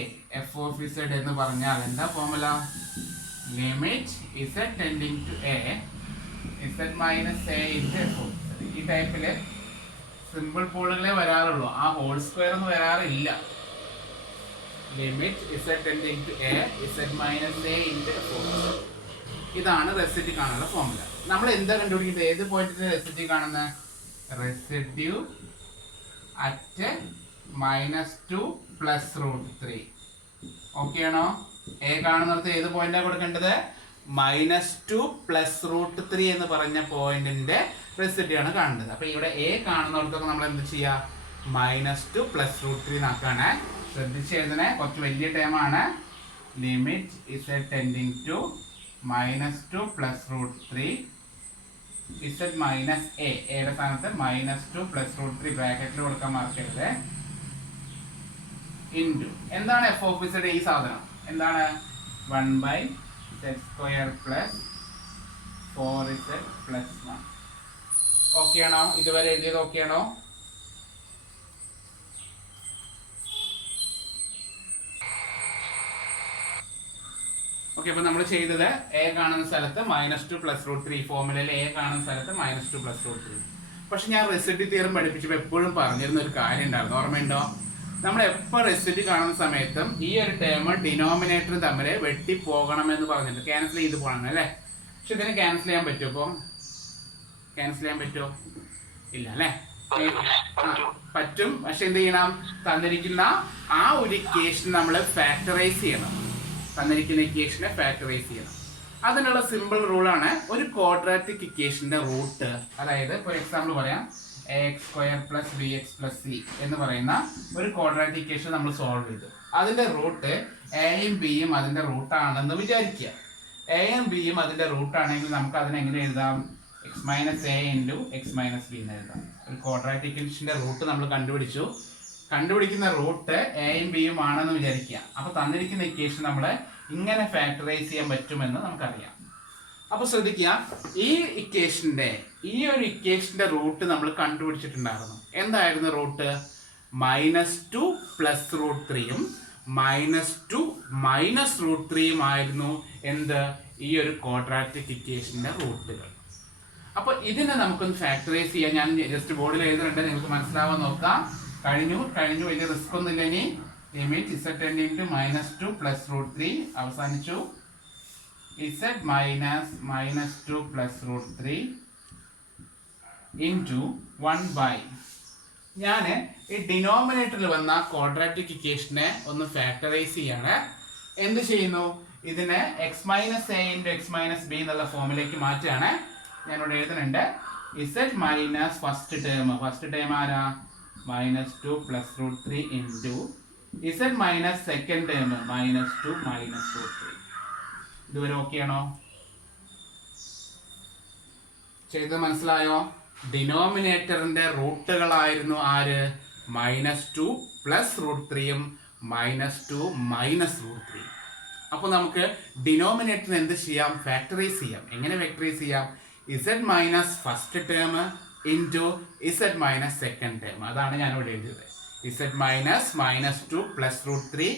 f(z) എന്ന് പറഞ്ഞാൽ എന്താ formula? Limit z tending to a z - a into f. ഈ ടൈപ്പില് സിമ്പിൾ പോളുകളെ വരാറുള്ളൂ, ആ ഹോൾ സ്ക്വയർ ഒന്നും വരാറില്ല. Limit z tending to a z - a into f. ഇതാണ് റെസിഡ്യൂ കാണാനുള്ള ഫോർമുല. നമ്മൾ എന്താ കണ്ടുപിടിക്കുന്നത്? ഏത് പോയിന്റിന്റെ റെസിഡ്യൂ കാണുന്നത്? Residue at -2 + √3. ഓക്കെ ആണോ? എ കാണുന്നിടത്ത് ഏത് പോയിന്റാണ് കൊടുക്കേണ്ടത്? -2 + √3 എന്ന് പറഞ്ഞ പോയിന്റിന്റെ റെസിഡ്യൂ ആണ് കാണുന്നത്. അപ്പൊ ഇവിടെ എ കാണുന്നിടത്തൊക്കെ നമ്മൾ എന്ത് ചെയ്യുക? -2 + √3 ആക്കാണ്. ശ്രദ്ധിച്ച് എഴുതണേ, കുറച്ച് വലിയ ടേമാണ്. Limit z tending to -2 + √3 z - a, എയുടെ സ്ഥാനത്ത് -2 + √3 ബ്രാക്കറ്റിൽ കൊടുക്കാൻ മറക്കരുത്. ഇൻറ്റു എന്താണ് f(z)? ഈ സാധനം എന്താണ്? 1/z² + 4z + 1. ഓക്കെ ആണോ? ഇതുവരെ എഴുതിയത് ഓക്കെ ആണോ? ഓക്കെ, അപ്പൊ നമ്മൾ ചെയ്തത് എ കാണുന്ന സ്ഥലത്ത് -2 + √3, ഫോർമുലയിൽ എ കാണുന്ന സ്ഥലത്ത് -2 + √3. പക്ഷെ ഞാൻ റെസിഡ്യൂ തിയറം പഠിപ്പിച്ചപ്പോൾ എപ്പോഴും പറഞ്ഞിരുന്ന ഒരു കാര്യം ഉണ്ടായിരുന്നു, ഓർമ്മയുണ്ടോ? നമ്മൾ എപ്പോൾ റെസിഡ്യൂ കാണുന്ന സമയത്തും ഈ ഒരു ടേം ഡിനോമിനേറ്റർ തമ്മിൽ വെട്ടിപ്പോകണമെന്ന് പറഞ്ഞിട്ട് ക്യാൻസൽ ചെയ്ത് പോകണം അല്ലേ? പക്ഷെ ഇതിനെ ക്യാൻസൽ ചെയ്യാൻ പറ്റുമോ? ഇപ്പോൾ ക്യാൻസൽ ചെയ്യാൻ പറ്റുമോ? ഇല്ല അല്ലേ? പറ്റും. പക്ഷെ എന്ത് ചെയ്യണം? തന്നിരിക്കുന്ന ആ ഒരു ഇക്വേഷൻ നമ്മൾ ഫാക്ടറൈസ് ചെയ്യണം. തന്നിരിക്കുന്ന ഇക്വേഷനെ ഫാക്ടറൈസ് ചെയ്യണം. അതിനുള്ള സിമ്പിൾ റൂളാണ് ഒരു ക്വാഡ്രാറ്റിക് ഇക്വേഷന്റെ റൂട്ട്. അതായത് ഫോർ എക്സാമ്പിൾ പറയാം, ax² + bx + c എന്ന് പറയുന്ന ഒരു ക്വാഡ്രാറ്റിക് ഇക്വേഷൻ നമ്മൾ സോൾവ് ചെയ്തു. അതിന്റെ റൂട്ട് എയും ബിയും അതിന്റെ റൂട്ടാണെന്ന് വിചാരിക്കുക. എയും ബിയും അതിന്റെ റൂട്ടാണെങ്കിൽ നമുക്ക് അതിനെ എങ്ങനെ എഴുതാം? x - a × x - b എന്ന് എഴുതാം. ഒരു ക്വാഡ്രാറ്റിക് ഇക്വേഷന്റെ റൂട്ട് നമ്മൾ കണ്ടുപിടിച്ചു. കണ്ടുപിടിക്കുന്ന റൂട്ട് എയും ബിയും ആണെന്ന് വിചാരിക്കുക. അപ്പൊ തന്നിരിക്കുന്ന ഇക്വേഷൻ നമ്മൾ ഇങ്ങനെ ഫാക്ടറൈസ് ചെയ്യാൻ പറ്റുമെന്ന് നമുക്കറിയാം. അപ്പൊ ശ്രദ്ധിക്കുക, ഈ ഒരു ഇക്വേഷന്റെ റൂട്ട് നമ്മൾ കണ്ടുപിടിച്ചിട്ടുണ്ടായിരുന്നു. എന്തായിരുന്നു റൂട്ട്? -2 + √3യും -2 - √3യും ആയിരുന്നു എന്ത് ഈ ഒരു ക്വാഡ്രാറ്റിക് ഇക്വേഷന്റെ റൂട്ടുകൾ. അപ്പോൾ ഇതിനെ നമുക്കൊന്ന് ഫാക്ടറൈസ് ചെയ്യാം. ഞാൻ ജസ്റ്റ് ബോർഡിൽ എഴുതുന്നുണ്ട്, നിങ്ങൾക്ക് മനസ്സിലാവാൻ നോക്കാം. കഴിഞ്ഞു വലിയ റിസ്ക് ഒന്നുമില്ല. ഇനി ലിമിറ്റ് z → -2 + √3 അവസാനിച്ചു. z -2 + √3 into 1/. ഞാൻ ഈ ഡിനോമിനേറ്ററിൽ വന്ന ക്വാഡ്രാറ്റിക് ഇക്വേഷനെ ഒന്ന് ഫാക്ടറൈസ് ചെയ്യാണ്. എന്ത് ചെയ്യുന്നു? ഇതിനെ x - a × x - b എന്നുള്ള ഫോമിലേക്ക് മാറ്റുകയാണ്. ഞാനിവിടെ എഴുതുന്നുണ്ട് z - ഫസ്റ്റ് ടേം ആരാ? -2 + √3 ഇൻറ്റു z - സെക്കൻഡ് ടേം -2 - √3. ഇതുവരെ ഓക്കെ ആണോ? ചെയ്ത് മനസ്സിലായോ? ഡിനോമിനേറ്ററിന്റെ റൂട്ടുകളായിരുന്നു ആര്? -2 + √3യും -2 - √3. അപ്പോൾ നമുക്ക് ഡിനോമിനേറ്ററിന് എന്ത് ചെയ്യാം? ഫാക്ടറൈസ് ചെയ്യാം. എങ്ങനെ ഫാക്ടറൈസ് ചെയ്യാം? z - first term into z - second term. അതാണ് ഞാനിവിടെ എഴുതിയത്. z - -2 + √3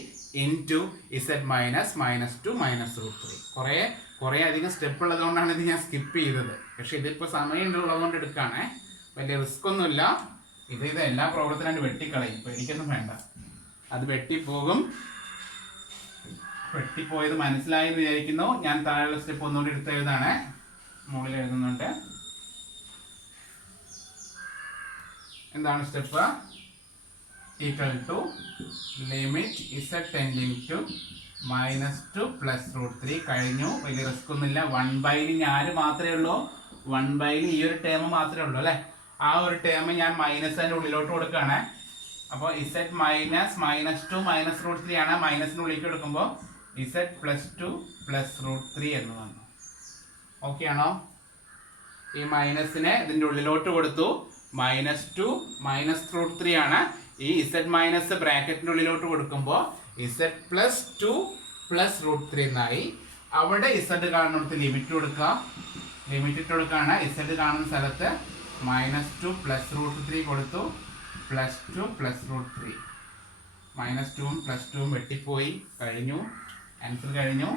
into z - -2 - √3. കുറേ അധികം സ്റ്റെപ്പ് ഉള്ളതുകൊണ്ടാണ് ഇത് ഞാൻ സ്കിപ്പ് ചെയ്തത്. പക്ഷെ ഇതിപ്പോൾ സമയം ഉള്ളതുകൊണ്ട് എടുക്കുകയാണേ. വലിയ റിസ്ക് ഒന്നുമില്ല. ഇത് എല്ലാ പ്രോബ്ലത്തിനും വെട്ടിക്കളയും. ഇപ്പോൾ എനിക്കൊന്നും വേണ്ട, അത് വെട്ടിപ്പോകും. വെട്ടിപ്പോയത് മനസ്സിലായി എന്ന് വിചാരിക്കുന്നു. ഞാൻ താഴെയുള്ള സ്റ്റെപ്പ് ഒന്നുകൂടി എടുത്ത് എഴുതാണ്. മുകളിൽ എഴുതുന്നുണ്ട്. എന്താണ് സ്റ്റെപ്പ്? Equal to limit z tending to -2 + √3. കഴിഞ്ഞു. വലിയ റിസ്ക് ഒന്നുമില്ല. 1/ൽ ഞാൻ മാത്രമേ ഉള്ളൂ. 1/ൽ ഈ ഒരു ടേം മാത്രമേ ഉള്ളൂ അല്ലേ? ആ ഒരു ടേം ഞാൻ മൈനസിന്റെ ഉള്ളിലോട്ട് കൊടുക്കുകയാണ്. അപ്പോൾ z -2 - √3 ആണ്. മൈനസിന്റെ ഉള്ളിലേക്ക് കൊടുക്കുമ്പോൾ z +2 + √3 എന്ന് വന്നു. ഓക്കെ ആണോ? ഈ മൈനസിനെ ഇതിന്റെ ഉള്ളിലോട്ട് കൊടുത്തു. -2 - √3 ആണ്. ഈ z - ബ്രാക്കറ്റിന്റെ ഉള്ളിലോട്ട് കൊടുക്കുമ്പോൾ z +2 + √3 എന്നായി. അവിടെ z കാണുന്നിടത്ത് ലിമിറ്റ് കൊടുക്കുക. ലിമിറ്റ് ഇട്ട് കൊടുക്കുകയാണ്. z കാണുന്ന സ്ഥലത്ത് -2 + √3 കൊടുത്തു. +2 + √3. -2ഉം +2ഉം വെട്ടിപ്പോയി. കഴിഞ്ഞു. ആൻസർ കഴിഞ്ഞു.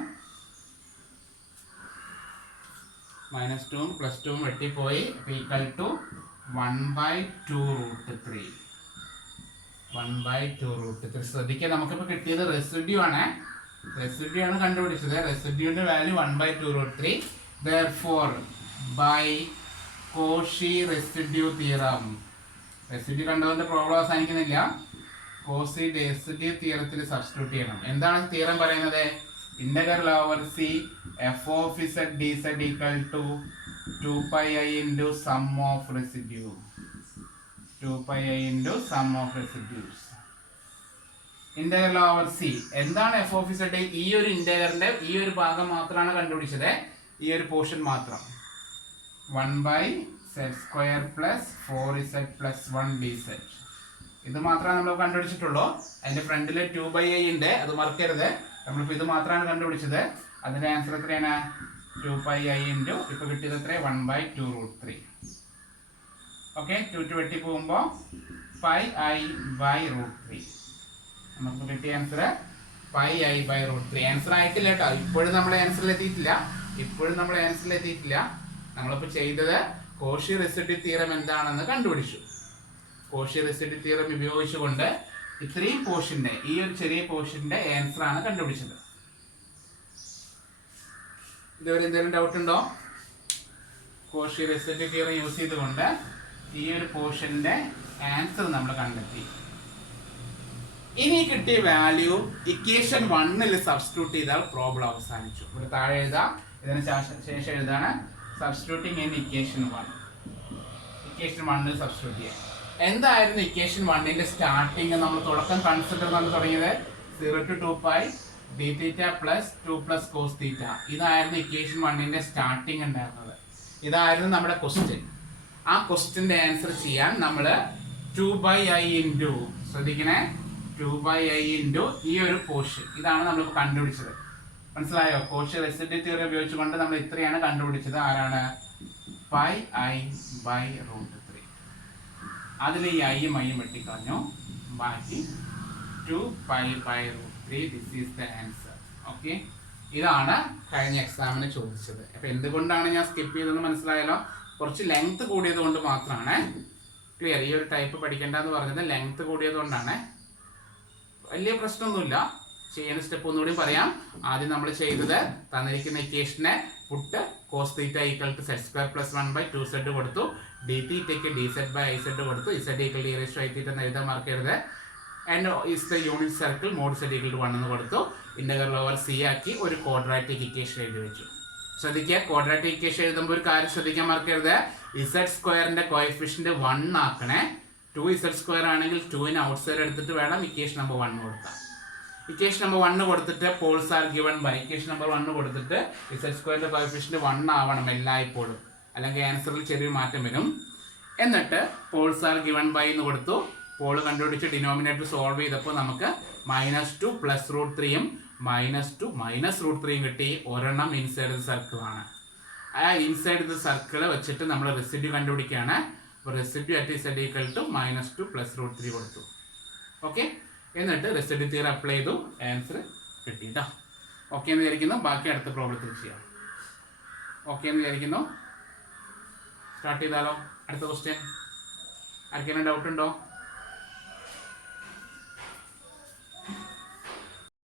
-2ഉം +2ഉം വെട്ടിപ്പോയി. Equal to 1/2 √3. 1/2 √3. ശ്രദ്ധിക്കുക, നമുക്കിപ്പോൾ കിട്ടിയത് റെസിഡ്യൂ ആണ്. റെസിഡ്യൂ ആണ് കണ്ടുപിടിച്ചത്. റെസിഡ്യൂവിന്റെ value 1/2 √3. Therefore, by Cauchy residue theorem, residue കണ്ടതിന്റെ പ്രോബ്ലം അവസാനിക്കുന്നില്ല. കോഷി റെസിഡ്യൂ തിയറത്തിൽ സബ്സ്റ്റിറ്റ്യൂട്ട് ചെയ്യണം. എന്താണ് തിയറം പറയുന്നത്? Integral over c f of z dz equal to 2πi into sum of residue. 2πi into sum of residues. Integral over c എന്താണ് f of z? ഈ ഒരു ഇന്റഗ്രലിന്റെ ഈ ഒരു ഭാഗം മാത്രമാണ് കണ്ടുപിടിച്ചത്. ഈ ഒരു പോർഷൻ മാത്രം. 1/z² + 4z + 1dz. ഇത് മാത്രമേ നമ്മൾ കണ്ടുപിടിച്ചിട്ടുള്ളൂ. അതിന്റെ ഫ്രണ്ടിൽ 2/i ഉണ്ട്, അത് മറക്കരുത്. നമ്മളിപ്പോൾ ഇത് മാത്രമാണ് കണ്ടുപിടിച്ചത്. അതിന്റെ ആൻസർ എത്രയാണ്? 2πi ഇൻറ്റു ഇപ്പോൾ കിട്ടിയത് എത്ര? 1/2 √3. ഓക്കെ, 2 വെട്ടി പോകുമ്പോൾ πi/√3. നമുക്ക് കിട്ടിയ ആൻസർ πi/√3. ആൻസർ ആയിട്ടില്ല കേട്ടോ. ഇപ്പോഴും നമ്മൾ ആൻസറിലെത്തിയിട്ടില്ല. നമ്മളിപ്പോൾ ചെയ്തത് കോഷി റെസിഡ്യൂ തിയറം എന്താണെന്ന് കണ്ടുപിടിച്ചു. കോഷി റെസിഡ്യൂ തിയറം ഉപയോഗിച്ചുകൊണ്ട് ഇത്രയും പോർഷന്റെ, ഈ ഒരു ചെറിയ പോർഷന്റെ ആൻസർ ആണ് കണ്ടുപിടിച്ചത്. ഇതുവരെ എന്തെങ്കിലും ഡൗട്ട് ഉണ്ടോ? കോഷി റെസിഡ്യൂ തിയറം യൂസ് ചെയ്തുകൊണ്ട് ഈ ഒരു പോർഷന്റെ ആൻസർ നമ്മൾ കണ്ടെത്തി. ഇനി കിട്ടിയ വാല്യൂ ഇക്വേഷൻ 1ൽ സബ്സ്റ്റിറ്റ്യൂട്ട് ചെയ്താൽ പ്രോബ്ലം അവസാനിച്ചു. ഇവിടെ താഴെ എഴുതാം. ഇതിന് ശേഷം എഴുതാണ് സബ്സ്റ്റിറ്റ്യൂട്ടിങ് ഇൻ ഇക്വേഷൻ 1. ഇക്വേഷൻ 1ൽ സബ്സ്റ്റിറ്റ്യൂട്ട് ചെയ്യാം. എന്തായിരുന്നു ഇക്വേഷൻ 1ന്റെ സ്റ്റാർട്ടിങ്? നമ്മൾ തുടക്കം കൺസിഡർ നമ്മൾ തുടങ്ങിയത് 0 to 2π dθ + 2 + cos θ. ഇതായിരുന്നു ഇക്വേഷൻ 1ന്റെ സ്റ്റാർട്ടിങ് ഉണ്ടായിരുന്നത്. ഇതായിരുന്നു നമ്മുടെ ക്വസ്റ്റ്യൻ. ആ ക്വസ്റ്റ്യന്റെ ആൻസർ ചെയ്യാൻ നമ്മൾ 2/i ഇൻറ്റു, ശ്രദ്ധിക്കണേ, 2/i ഇൻറ്റു ഈ ഒരു പോർഷൻ, ഇതാണ് നമ്മൾ കണ്ടുപിടിച്ചത്. മനസ്സിലായോ? കോഷി റെസിഡ്യൂ തിയറി ഉപയോഗിച്ചുകൊണ്ട് നമ്മൾ ഇത്രയാണ് കണ്ടുപിടിച്ചത്. ആരാണ്? πi/√3. അതിൽ ഈ ഐയും ഐയും വെട്ടിക്കളഞ്ഞു. ബാക്കി 2π/√3. This is the answer. Okay, ഇതാണ് കഴിഞ്ഞ എക്സാമിന് ചോദിച്ചത്. അപ്പം എന്തുകൊണ്ടാണ് ഞാൻ സ്കിപ്പ് ചെയ്തതെന്ന് മനസ്സിലായല്ലോ. കുറച്ച് ലെങ്ത് കൂടിയത് കൊണ്ട് മാത്രമാണ്. ക്ലിയർ? ഈ ഒരു ടൈപ്പ് പഠിക്കേണ്ടതെന്ന് പറഞ്ഞത് ലെങ്ത് കൂടിയത് കൊണ്ടാണ്. വലിയ പ്രശ്നമൊന്നുമില്ല. ചെയ്യുന്ന സ്റ്റെപ്പ് ഒന്നുകൂടി പറയാം. ആദ്യം നമ്മൾ ചെയ്തത് തന്നിരിക്കുന്ന ഇക്വേഷനെ put cos theta equal to z² + 1/2z കൊടുത്തു. ഡി തീറ്റയ്ക്ക് dz/iz കൊടുത്തു. z equal e raised to i θ എന്ന് എഴുതാൻ മറക്കരുത്. And is the unit circle mod z equal to 1 എന്ന് കൊടുത്തു. ഇന്റഗ്രൽ ഓവർ c ആക്കി ഒരു ക്വാഡ്രാറ്റിക് ഇക്വേഷൻ എഴുതി വെച്ചു. ശ്രദ്ധിക്കുക, ക്വാഡ്രാറ്റിക് ഇക്വേഷൻ എഴുതുമ്പോൾ ഒരു കാര്യം ശ്രദ്ധിക്കാൻ മറക്കരുത്. z² coefficient 1 ആക്കണേ. 2z² ആണെങ്കിൽ 2ന് ഔട്ട്സൈഡ് എടുത്തിട്ട് വേണം ഇക്വേഷൻ നമ്പർ 1 കൊടുക്കാം. ഇക്വേഷൻ നമ്പർ 1 കൊടുത്തിട്ട് poles are given by equation number 1 കൊടുത്തിട്ട് z² കോഎഫിഷ്യന്റ് 1 ആവണം എല്ലായ്പ്പോഴും, അല്ലെങ്കിൽ ആൻസറിൽ ചെറിയൊരു മാറ്റം വരും. എന്നിട്ട് പോൾസ് ആർ ഗിവൺ ബൈ എന്ന് കൊടുത്തു. പോള് കണ്ടുപിടിച്ച് ഡിനോമിനേറ്റർ സോൾവ് ചെയ്തപ്പോൾ നമുക്ക് -2 + √3യും -2 -√3യും കിട്ടി. ഒരെണ്ണം ഇൻസൈഡ് ദ സർക്കിൾ ആണ്. ആ ഇൻസൈഡ് ദ സർക്കിൾ വെച്ചിട്ട് നമ്മൾ റെസിഡ്യൂ കണ്ടുപിടിക്കുകയാണ്. അപ്പോൾ residue at z equal to -2 + √3 കൊടുത്തു. ഓക്കെ, എന്നിട്ട് റെസിഡ്യൂ തിയറി അപ്ലൈ ചെയ്തു. ആൻസർ കിട്ടി കേട്ടോ. ഓക്കെ എന്ന് വിചാരിക്കുന്നു. ബാക്കി അടുത്ത പ്രോബ്ലത്തിൽ ചെയ്യാം. ഓക്കെ എന്ന് വിചാരിക്കുന്നു. സ്റ്റാർട്ട് ചെയ്താലോ? അടുത്ത ക്വസ്റ്റ്യൻ. ആർക്കെങ്കിലും ഡൗട്ട് ഉണ്ടോ?